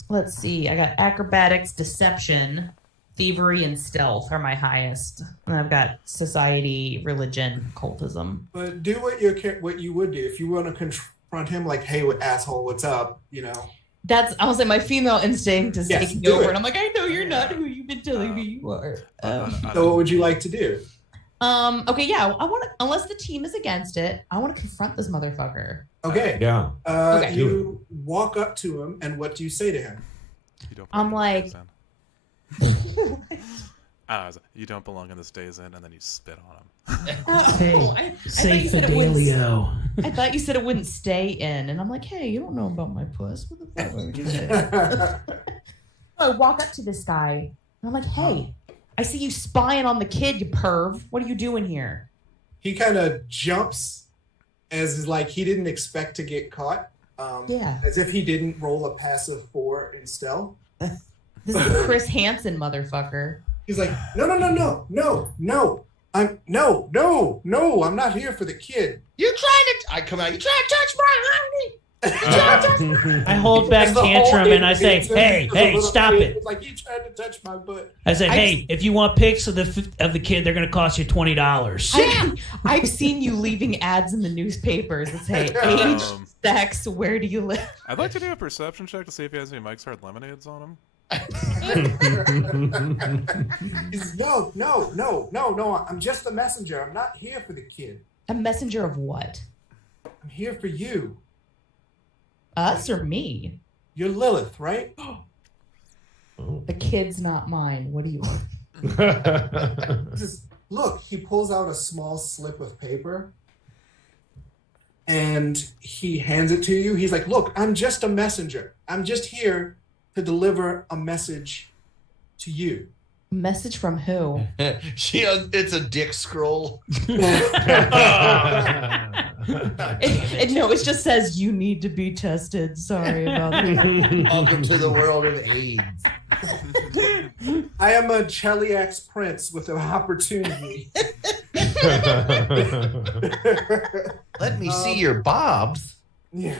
Let's see. I got acrobatics, deception, thievery, and stealth are my highest. And I've got society, religion, cultism. But do what you would do if you want to confront him, like, "Hey, asshole, what's up?" That's, I was like, my female instinct is taking do over, it. and I'm like, I know you're not who you've been telling me you are. So what would you like to do? Okay, yeah. I want to, unless the team is against it, I want to confront this motherfucker. Okay. Yeah. Okay. You walk up to him, and what do you say to him? I'm like, you don't belong in this days in, and then you spit on him. Hey, say Fidelio. I thought you said it wouldn't stay in, and I'm like, hey, you don't know about my puss. What the fuck would you say? I walk up to this guy, and I'm like, hey, I see you spying on the kid, you perv. What are you doing here? He kind of jumps as like he didn't expect to get caught. As if he didn't roll a passive 4 in stealth. This is Chris Hansen, motherfucker. He's like, no. I'm not here for the kid. You trying to touch my honey? I hold back tantrum and I say, hey, stop it. It's like, you tried to touch my butt. I say, hey, if you want pics of the kid, they're going to cost you $20. I've seen you leaving ads in the newspapers that say age, sex, where do you live? I'd like to do a perception check to see if he has any Mike's Hard Lemonades on him. He's, no. I'm just a messenger. I'm not here for the kid. A messenger of what? I'm here for you. Us or me? You're Lilith, right? The kid's not mine. What do you want? look, he pulls out a small slip of paper and he hands it to you. He's like, look, I'm just a messenger. I'm just here to deliver a message to you. Message from who? It's a dick scroll. No, it just says you need to be tested. Sorry about that. Welcome to the world of AIDS. I am a Cheliax prince with an opportunity. Let me see your bobs. Yeah.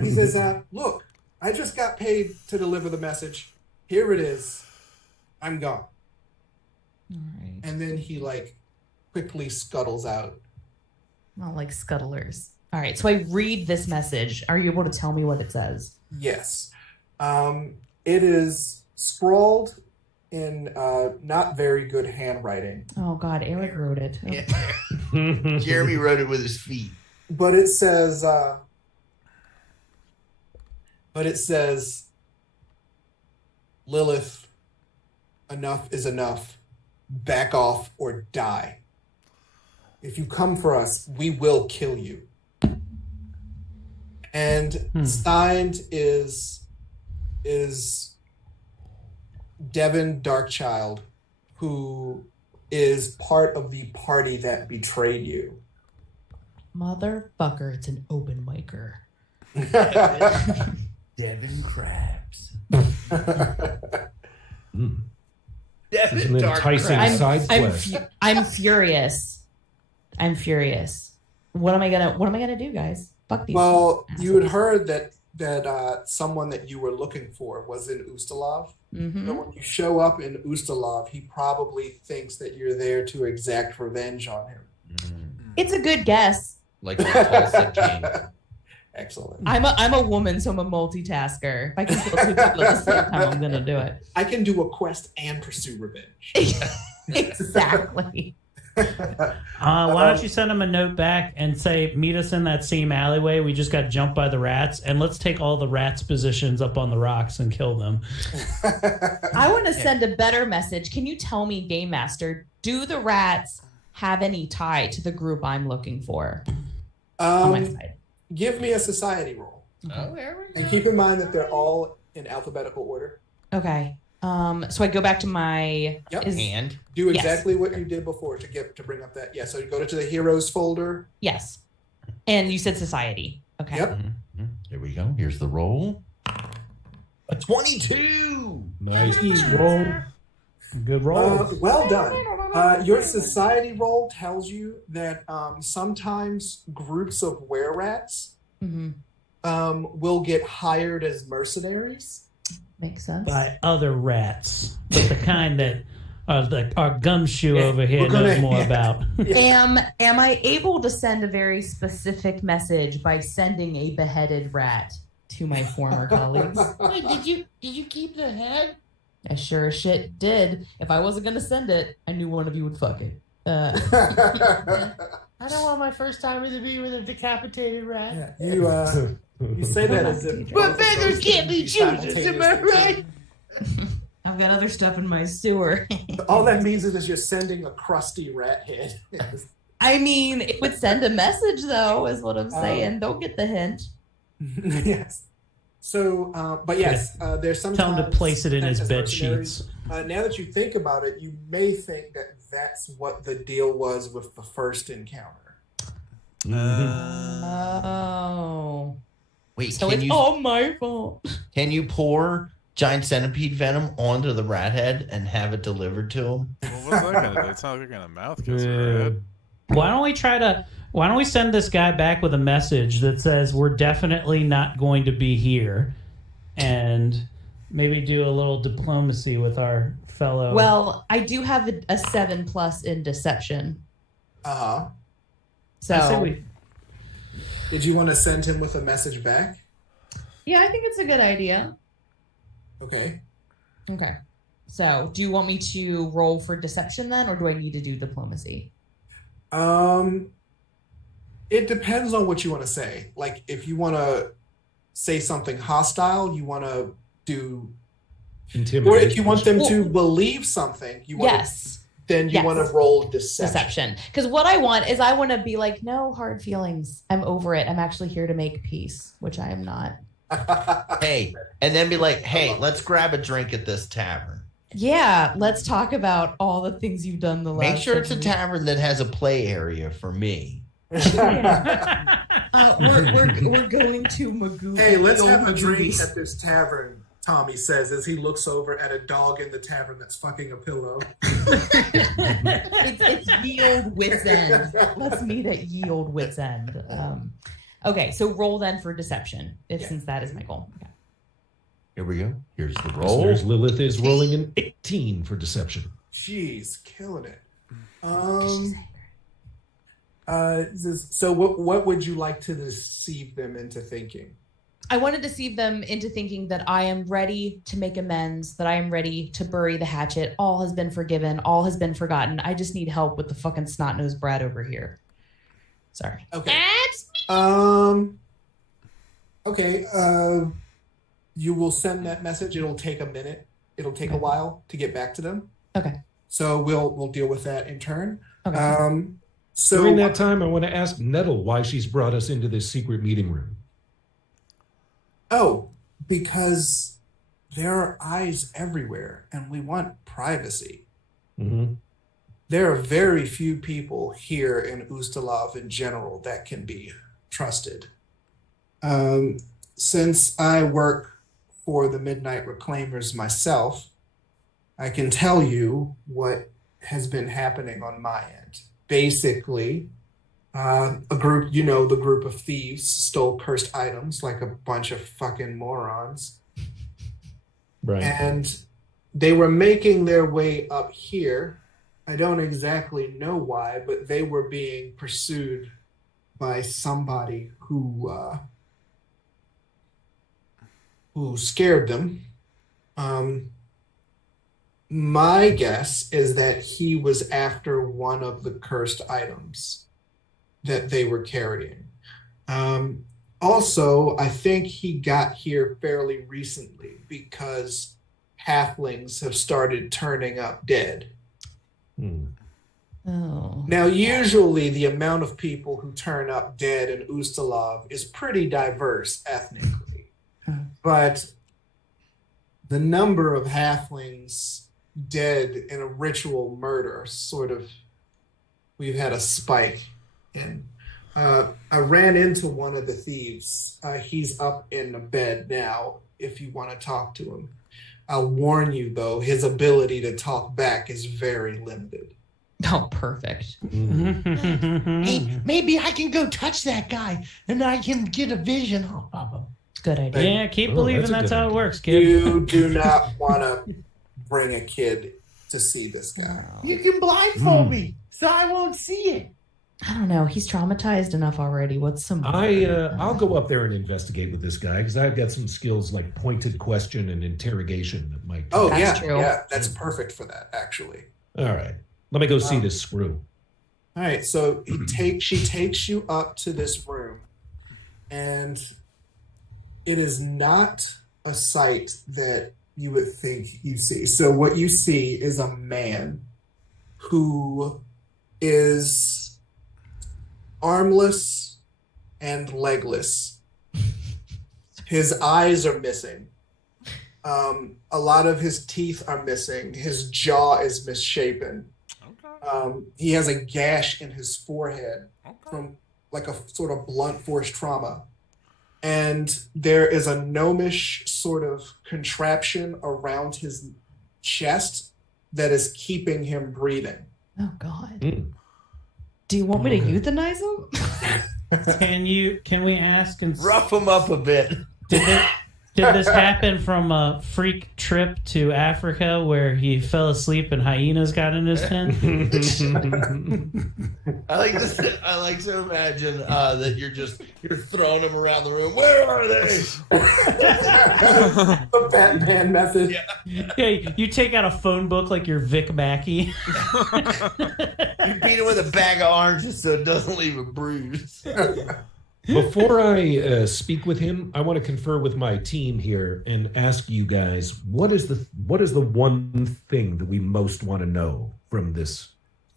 He says, look, I just got paid to deliver the message. Here it is. I'm gone. All right. And then he like quickly scuttles out. Not like scuttlers. All right. So I read this message. Are you able to tell me what it says? Yes. It is scrawled in not very good handwriting. Oh God, Eric wrote it. Oh. Yeah. Jeremy wrote it with his feet. But it says Lilith, enough is enough. Back off or die. If you come for us, we will kill you. And signed is Devin Darkchild, who is part of the party that betrayed you. Motherfucker, it's an open micer. Devin Krabs. It's an enticing side quest. I'm furious. I'm furious. What am I gonna do, guys? Fuck these. Well, assholes. you had heard that someone that you were looking for was in Ustalov. Mm-hmm. So when you show up in Ustalov, he probably thinks that you're there to exact revenge on him. It's a good guess. Like Tulsa King. Excellent. I'm a woman, so I'm a multitasker. If I can kill two people at the same time, I'm gonna do it. I can do a quest and pursue revenge. Exactly. Why don't you send him a note back and say, meet us in that same alleyway. We just got jumped by the rats, and let's take all the rats' positions up on the rocks and kill them. I want to send a better message. Can you tell me, Game Master, do the rats have any tie to the group I'm looking for on my side? Give me a society roll. Oh, there we go. And keep in mind that they're all in alphabetical order. Okay. So I go back to my And do exactly what you did before to bring up that. Yeah, so you go to the heroes folder. Yes. And you said society. Okay. Yep. Mm-hmm. Here we go. Here's the roll. A 22. Nice roll. Good roll. Well done. Your society roll tells you that sometimes groups of were-rats will get hired as mercenaries. Makes sense. By other rats, but the kind that our gumshoe over here knows more about. Am I able to send a very specific message by sending a beheaded rat to my former colleagues? Wait, did you keep the head? I sure as shit did. If I wasn't gonna send it, I knew one of you would fuck it. I don't want my first timer to be with a decapitated rat. Yeah, you say that as if. But beggars can't be choosers, am I right? I've got other stuff in my sewer. All that means is you're sending a crusty rat head. I mean, it would send a message, though, is what I'm saying. Don't get the hint. Yes. So, but yes, there's some. Tell him to place it in his bed sheets. Now that you think about it, you may think that that's what the deal was with the first encounter. Oh. Wait, So it's all my fault. Can you pour giant centipede venom onto the rat head and have it delivered to him? Well, what's that gonna do? It's not like a mouth kiss or head. Why don't we send this guy back with a message that says we're definitely not going to be here, and maybe do a little diplomacy with our fellow. Well, I do have a 7+ in deception. So did you want to send him with a message back? yeah, I think it's a good idea. Okay. Okay. So do you want me to roll for deception then, or do I need to do diplomacy? It depends on what you want to say. Like, if you want to say something hostile, you want to do, Intimidate. or if you want them to believe something, you want Yes. then you want to roll deception. Because what I want to be like, no hard feelings. I'm over it. I'm actually here to make peace, which I am not. Hey, and then be like, hey, let's grab a drink at this tavern. Yeah, let's talk about all the things you've done the last. Make sure it's a tavern that has a play area for me. We're going to Magoo. Hey, let's have a drink at this tavern, Tommy says as he looks over at a dog in the tavern that's fucking a pillow. it's Yield Wits End. Let's meet at Yield Wits End. Okay, so roll then for deception, since that is my goal. Okay. Here we go. Here's the roll. Lilith is rolling an 18 for deception. Jeez, killing it. So what would you like to deceive them into thinking? I want to deceive them into thinking that I am ready to make amends, that I am ready to bury the hatchet. All has been forgiven. All has been forgotten. I just need help with the fucking snot-nosed brat over here. Sorry. Okay. Okay. You will send that message. It'll take a minute. It'll take a while to get back to them. Okay. So we'll deal with that in turn. Okay. So during that time, I want to ask Nettle why she's brought us into this secret meeting room. Oh, because there are eyes everywhere, and we want privacy. Mm-hmm. There are very few people here in Ustalav in general that can be trusted. Since I work for the Midnight Reclaimers myself, I can tell you what has been happening on my end. Basically, the group of thieves stole cursed items like a bunch of fucking morons. Right. And they were making their way up here. I don't exactly know why, but they were being pursued by somebody who scared them. My guess is that he was after one of the cursed items that they were carrying. Also, I think he got here fairly recently because halflings have started turning up dead. Oh. Now, usually the amount of people who turn up dead in Ustalav is pretty diverse ethnically. But the number of halflings dead in a ritual murder we've had a spike in. I ran into one of the thieves. He's up in the bed now if you want to talk to him. I'll warn you, though, his ability to talk back is very limited. Oh, perfect. Hey, maybe I can go touch that guy and I can get a vision of him. Good idea. Yeah, keep believing that's how it works, kid. You do not want to bring a kid to see this guy. You can blindfold me so I won't see it. I don't know. He's traumatized enough already. What's some? I'll go up there and investigate with this guy because I've got some skills like pointed question and interrogation that might. Oh, That's true. Yeah, that's perfect for that, actually. All right, let me go see this screw. All right, so she takes you up to this room, and it is not a sight that you would think you see. So what you see is a man who is armless and legless. His eyes are missing. A lot of his teeth are missing. His jaw is misshapen. Okay. He has a gash in his forehead from like a sort of blunt force trauma. And there is a gnomish sort of contraption around his chest that is keeping him breathing. Oh, God. Do you want me to euthanize him? Can we ask and Rough him up a bit. Did this happen from a freak trip to Africa where he fell asleep and hyenas got in his tent? I like to imagine that you're throwing them around the room. Where are they? The Batman method. Yeah, you take out a phone book like you're Vic Mackey. You beat him with a bag of oranges so it doesn't leave a bruise. Before I speak with him, I want to confer with my team here and ask you guys, what is the one thing that we most want to know from this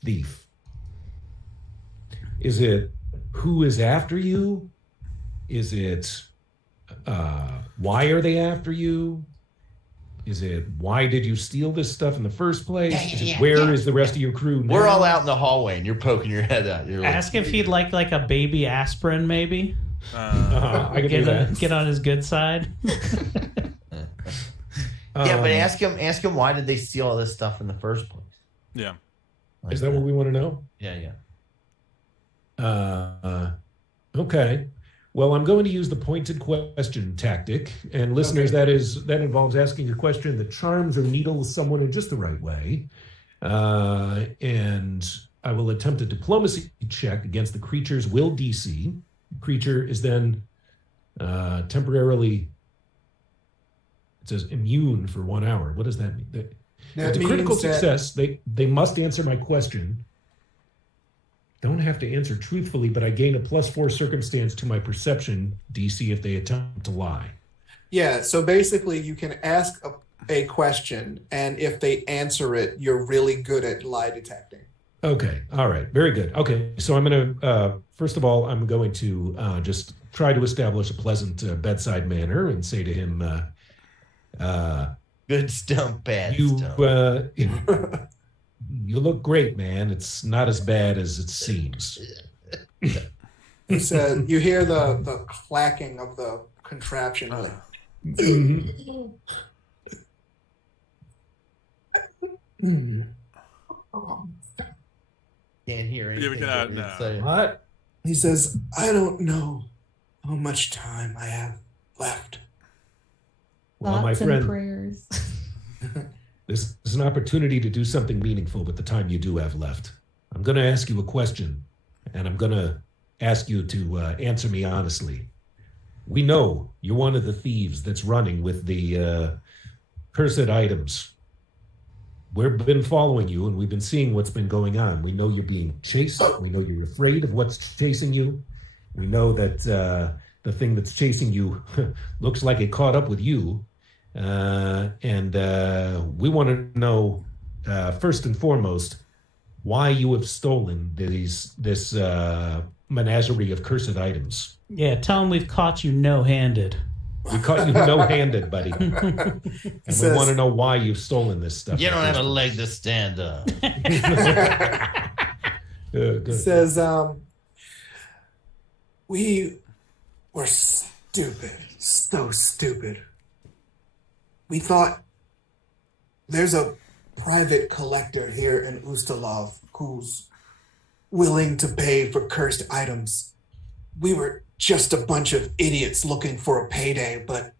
thief? Is it who is after you? Is it why are they after you? Is it why did you steal this stuff in the first place? Where is the rest of your crew now? We're all out in the hallway and you're poking your head out. You're like, Ask if he'd like a baby aspirin, maybe. I can do that. Get on his good side. Yeah, but ask him why did they steal all this stuff in the first place? Yeah. Is that what we want to know? Yeah. Okay. Well, I'm going to use the pointed question tactic, and listeners, that involves asking a question that charms or needles someone in just the right way, and I will attempt a diplomacy check against the creature's will DC. The creature is then temporarily, it says immune for 1 hour. What does that mean? It's a critical success. They must answer my question. Don't have to answer truthfully, but I gain a +4 circumstance to my perception DC if they attempt to lie. Yeah, so basically you can ask a question, and if they answer it, you're really good at lie detecting. Okay, all right, very good. Okay, so I'm going to, first of all, I'm going to just try to establish a pleasant bedside manner and say to him, good stump, bad stump. You look great, man. It's not as bad as it seems. He said, you hear the clacking of the contraption. Can't hear anything. Yeah, we cannot. No. What? He says, I don't know how much time I have left. Well, Thoughts my friend, and prayers. this is an opportunity to do something meaningful with the time you do have left. I'm going to ask you a question, and I'm going to ask you to answer me honestly. We know you're one of the thieves that's running with the cursed items. We've been following you, and we've been seeing what's been going on. We know you're being chased. We know you're afraid of what's chasing you. We know that the thing that's chasing you looks like it caught up with you. And we want to know, first and foremost, why you have stolen this menagerie of cursed items. Yeah, tell him we've caught you no-handed. We caught you no-handed, buddy. And we want to know why you've stolen this stuff. You don't have a leg to stand up. He says, we were stupid, so stupid. We thought there's a private collector here in Ustalov who's willing to pay for cursed items. We were just a bunch of idiots looking for a payday, but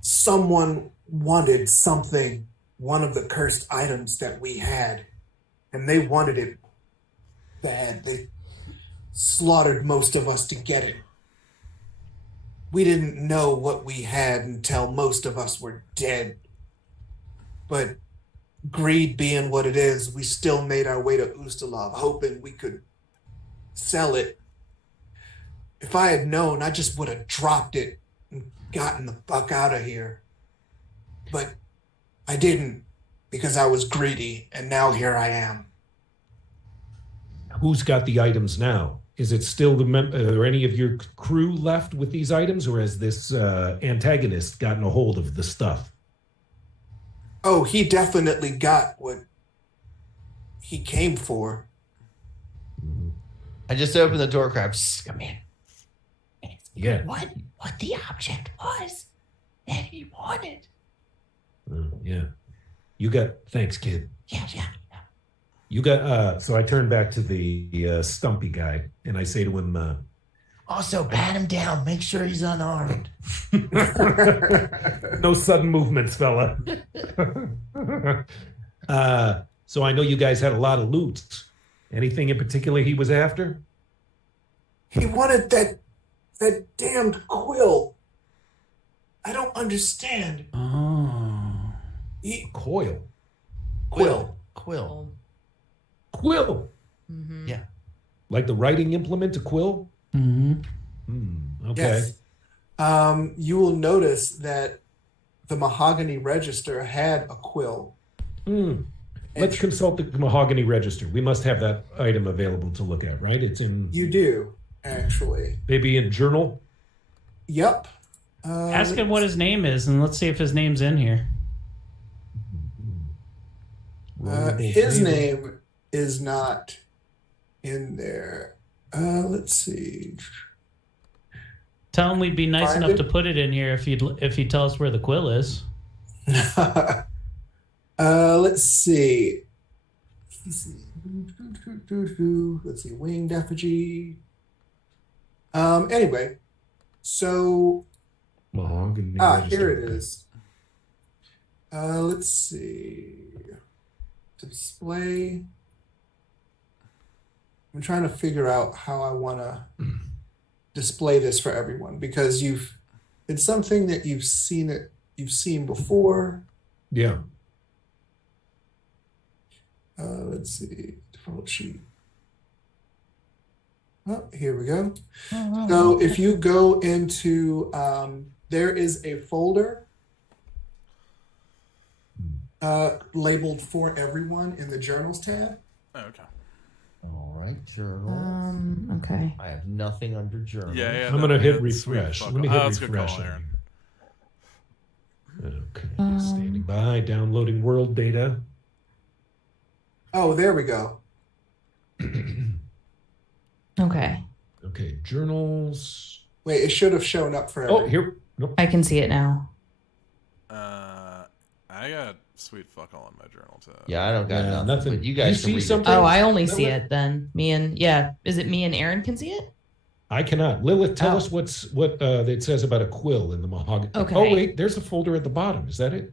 someone wanted something, one of the cursed items that we had, and they wanted it bad. They slaughtered most of us to get it. We didn't know what we had until most of us were dead. But greed being what it is, we still made our way to Ustalov, hoping we could sell it. If I had known, I just would have dropped it and gotten the fuck out of here. But I didn't, because I was greedy, and now here I am. Who's got the items now? Is it still are there any of your crew left with these items, or has this antagonist gotten a hold of the stuff? Oh, he definitely got what he came for. I just opened the door crack. Come in. Yeah. What the object was that he wanted. Yeah. You got, thanks, kid. Yeah. You got, so I turn back to the stumpy guy and I say to him, also, pat him down. Make sure he's unarmed. no sudden movements, fella. So I know you guys had a lot of loot. Anything in particular he was after? He wanted that damned quill. I don't understand. Oh. Quill. Quill. Quill. Mm-hmm. Yeah. Like the writing implement, a quill? Mm-hmm. Okay. Yes. You will notice that the mahogany register had a quill. Let's consult the mahogany register. We must have that item available to look at, right? It's in. You do, actually. Maybe in journal? Yep. Ask him what his name is, and let's see if his name's in here. His name is not in there. Let's see. Tell him we'd be nice enough to put it in here if he'd tell us where the quill is. Let's see. Let's see. Winged effigy. Anyway, so mahogany. Here it is. Let's see. Display. I'm trying to figure out how I want to display this for everyone because it's something that you've seen before. Yeah. Let's see, default sheet. Oh, here we go. So if you go into, there is a folder labeled for everyone in the journals tab. Okay. All right, journals. Okay. I have nothing under journals. Yeah. I'm gonna hit refresh. Let me hit refresh. Call, Aaron. Okay. Standing by, downloading world data. Oh, there we go. Okay. Okay, journals. Wait, it should have shown up for everyone. Oh, here. Nope. I can see it now. I got sweet fuck all in my journal too. Yeah, I don't got nothing. But you guys see can something? Oh, I only see it then. Is it me and Aaron can see it? I cannot. Lilith, tell us what it says about a quill in the mahogany. Okay. Oh, wait, there's a folder at the bottom. Is that it?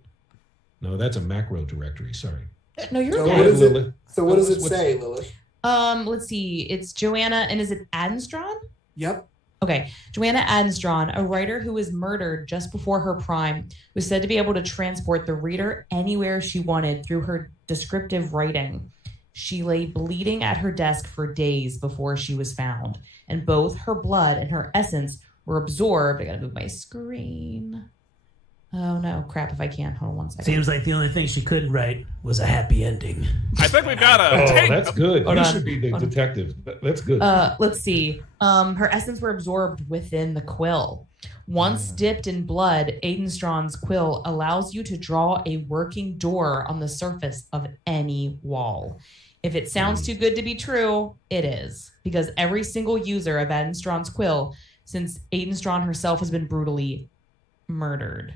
No, that's a macro directory. Sorry. No, you're So okay. what does Lilith. what does it say, Lilith? Let's see. It's Joanna, and is it Adenstron? Yep. Okay. Joanna Adenstron, a writer who was murdered just before her prime, was said to be able to transport the reader anywhere she wanted through her descriptive writing. She lay bleeding at her desk for days before she was found, and both her blood and her essence were absorbed. I gotta move my screen. Oh no, crap, if I can. Hold on one second. Seems like the only thing she couldn't write was a happy ending. I think we've got that's good. Hold You on. should be the detective. That's good. Let's see. Her essence were absorbed within the quill. Once dipped in blood, Adenstron's quill allows you to draw a working door on the surface of any wall. If it sounds too good to be true, it is. Because every single user of Adenstron's quill, since Adenstron herself has been brutally murdered.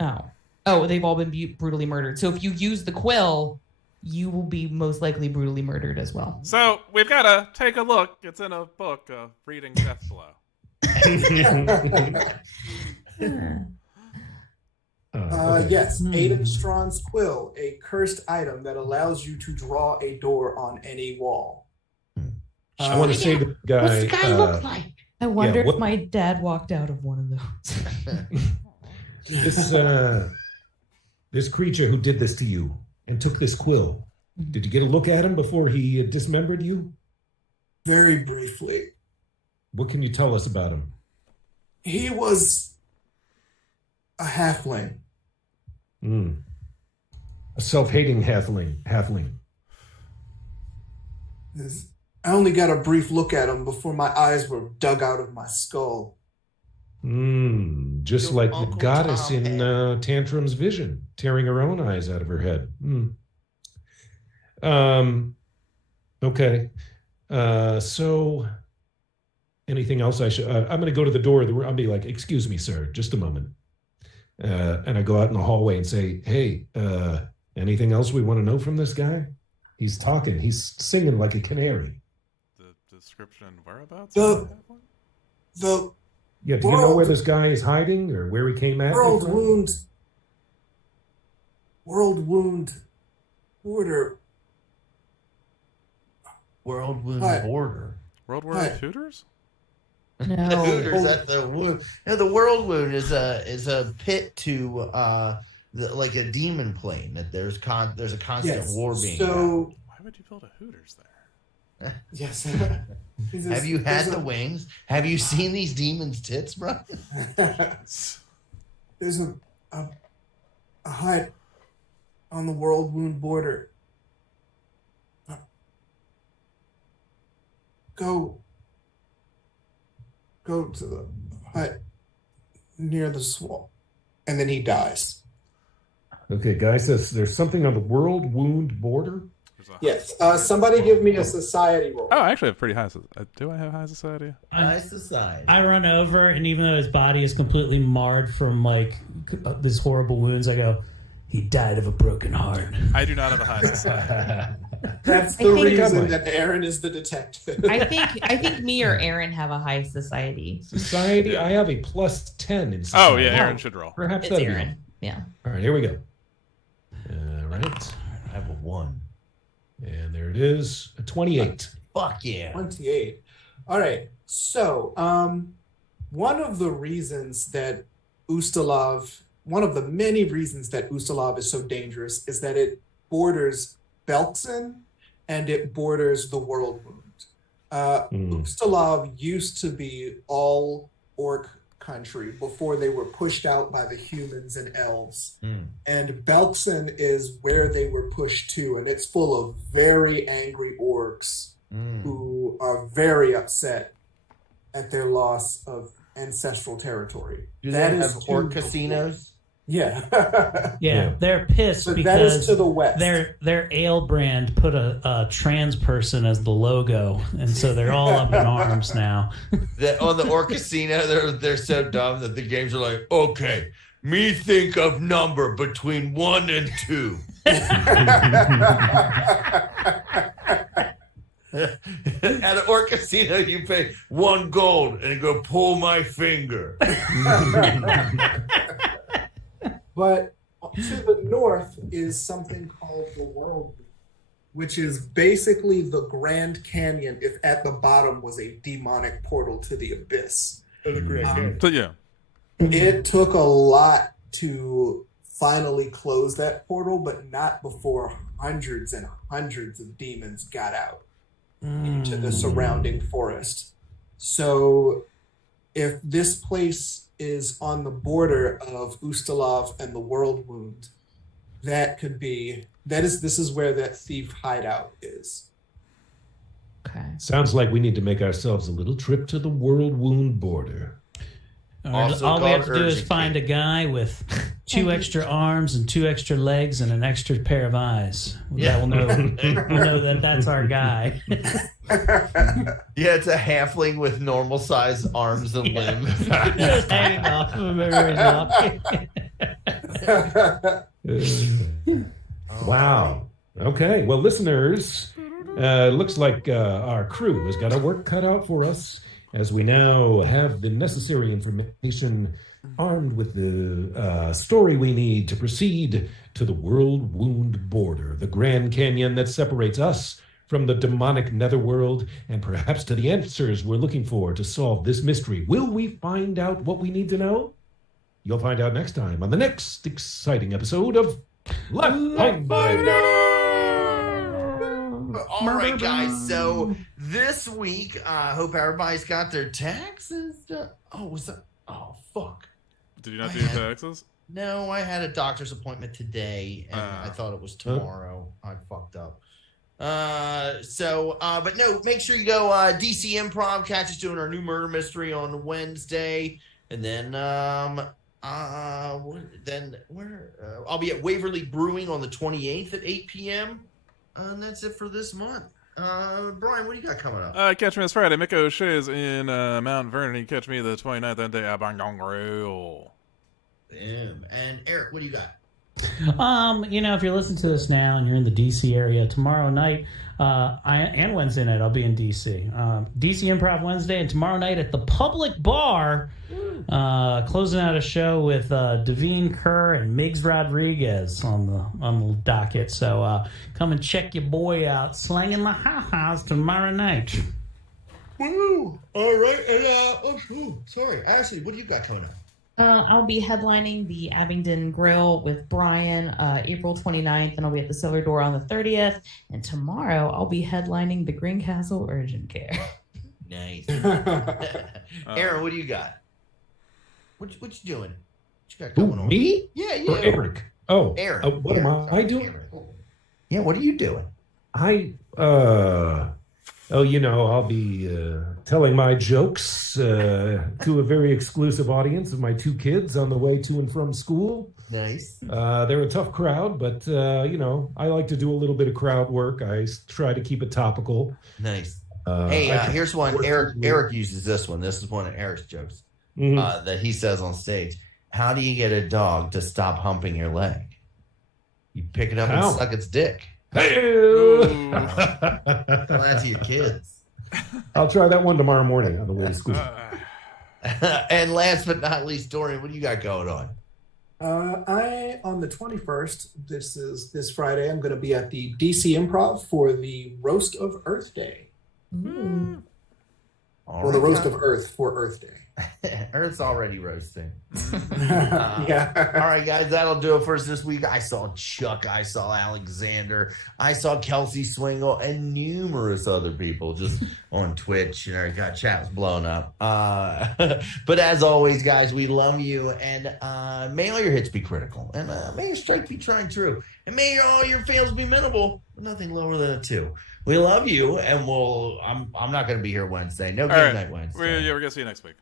Oh, they've all been brutally murdered. So if you use the quill, you will be most likely brutally murdered as well. So we've got to take a look. It's in a book, Reading Death Blow. Yes, Adenstron's quill, a cursed item that allows you to draw a door on any wall. I want to say to the guy. What's the guy look like? I wonder if my dad walked out of one of those. This creature who did this to you and took this quill, did you get a look at him before he dismembered you? Very briefly. What can you tell us about him? He was a halfling. A self-hating halfling. I only got a brief look at him before my eyes were dug out of my skull. Just Your like the Uncle goddess Tom in Tantrum's vision, tearing her own eyes out of her head. Okay. So anything else I should... I'm going to go to the door of the room. I'll be like, excuse me, sir, just a moment. And I go out in the hallway and say, hey, anything else we want to know from this guy? He's talking. He's singing like a canary. The description and whereabouts? Yeah, do you know where this guy is hiding or where he came at? World Wound Order. World Wound Order. World War II Hooters? No. The Hooters at the wound. No, the World Wound is a pit to like a demon plane that there's a constant war being. So why would you build a Hooters there? Yes. Have you had the wings? Have you seen these demons' tits, bro? There's a hut on the world wound border. Go to the hut near the swamp. And then he dies. Okay, guys, there's something on the world wound border. Yes. Somebody give me a society roll. Oh, I actually have pretty high. Do I have high society? High society. I run over, and even though his body is completely marred from like these horrible wounds, I go, "He died of a broken heart." I do not have a high society. That's the reason that Aaron is the detective. I think me or Aaron have a high society. Society, I have a +10 in society. Oh yeah, Aaron should roll. Perhaps It's Aaron. Yeah. All right, here we go. All right. I have a 1. And there it is, a 28. Fuck yeah. 28. All right. So, one of the many reasons that Ustalav is so dangerous is that it borders Beltsin and it borders the World Wound. Ustalav used to be all orc country before they were pushed out by the humans and elves. And Beltsin is where they were pushed to, and it's full of very angry orcs who are very upset at their loss of ancestral territory. Do they have orc casinos? Yeah. Yeah, they're pissed So because that is to the west. their ale brand put a trans person as the logo, and so they're all up in arms now. On the orc casino, they're so dumb that the games are like, okay, me think of number between 1 and 2. At an orc casino, you pay 1 gold and you go pull my finger. But to the north is something called the World, which is basically the Grand Canyon if at the bottom was a demonic portal to the abyss. So yeah. It took a lot to finally close that portal, but not before hundreds and hundreds of demons got out into the surrounding forest. So if this place is on the border of Ustalav and the World Wound, this is where that thief hideout is. Okay. Sounds like we need to make ourselves a little trip to the World Wound border. All we have to do is find a guy with 2 extra arms and 2 extra legs and an extra pair of eyes. Yeah, we'll know that that's our guy. Yeah, it's a halfling with normal size arms and limbs. Just hanging off of him. Wow. Okay. Well, listeners, looks like our crew has got our work cut out for us, as we now have the necessary information armed with the story we need to proceed to the World Wound border, the Grand Canyon that separates us from the demonic netherworld, and perhaps to the answers we're looking for to solve this mystery. Will we find out what we need to know? You'll find out next time on the next exciting episode of Laughfinder. All right, guys. So this week, I hope everybody's got their taxes done. Oh, fuck. Did you not do your taxes? No, I had a doctor's appointment today, and I thought it was tomorrow. I fucked up. But no, make sure you go DC Improv. Catch us doing our new murder mystery on Wednesday, and then I'll be at Waverly Brewing on the 28th at 8 p.m. And that's it for this month. Brian, what do you got coming up? Catch me this Friday. Mick O'Shea's in Mount Vernon. You can catch me the 29th that day at Bangong Grill. Damn. And Eric, what do you got? If you're listening to this now and you're in the DC area, tomorrow night and Wednesday night, I'll be in DC. DC Improv Wednesday, and tomorrow night at the Public Bar, closing out a show with Davine Kerr and Miggs Rodriguez on the docket. So come and check your boy out, slanging the ha-has tomorrow night. Woo! All right, and sorry, Ashley, what do you got coming up? I'll be headlining the Abingdon Grill with Brian April 29th, and I'll be at the Cellar Door on the 30th. And tomorrow I'll be headlining the Greencastle Urgent Care. Nice. Aaron, what do you got? What you doing? What you got going on? Me? Yeah. Or Eric? Oh, Aaron. What am I doing? Aaron. Yeah, what are you doing? I'll be telling my jokes to a very exclusive audience of my 2 kids on the way to and from school. Nice. They're a tough crowd, but I like to do a little bit of crowd work. I try to keep it topical. Nice. Here's one. Eric uses this one. This is one of Eric's jokes that he says on stage. How do you get a dog to stop humping your leg? You pick it up and suck its dick. Hey! Tell that to your kids. I'll try that one tomorrow morning on the way to school. And last but not least, Dorian, what do you got going on? On the 21st, this Friday, I'm going to be at the DC Improv for the Roast of Earth Day. Mm. Or the Roast of Earth for Earth Day. Earth's already roasting. Yeah. All right, guys, that'll do it for us this week. I saw Chuck, I saw Alexander, I saw Kelsey Swingle, and numerous other people just on Twitch. Got chats blown up. But as always, guys, we love you, and may all your hits be critical, and may your strike be tried true, and may all your fails be minimal, nothing lower than a 2. We love you, and I'm not going to be here Wednesday. No game night Wednesday. We're going to see you next week.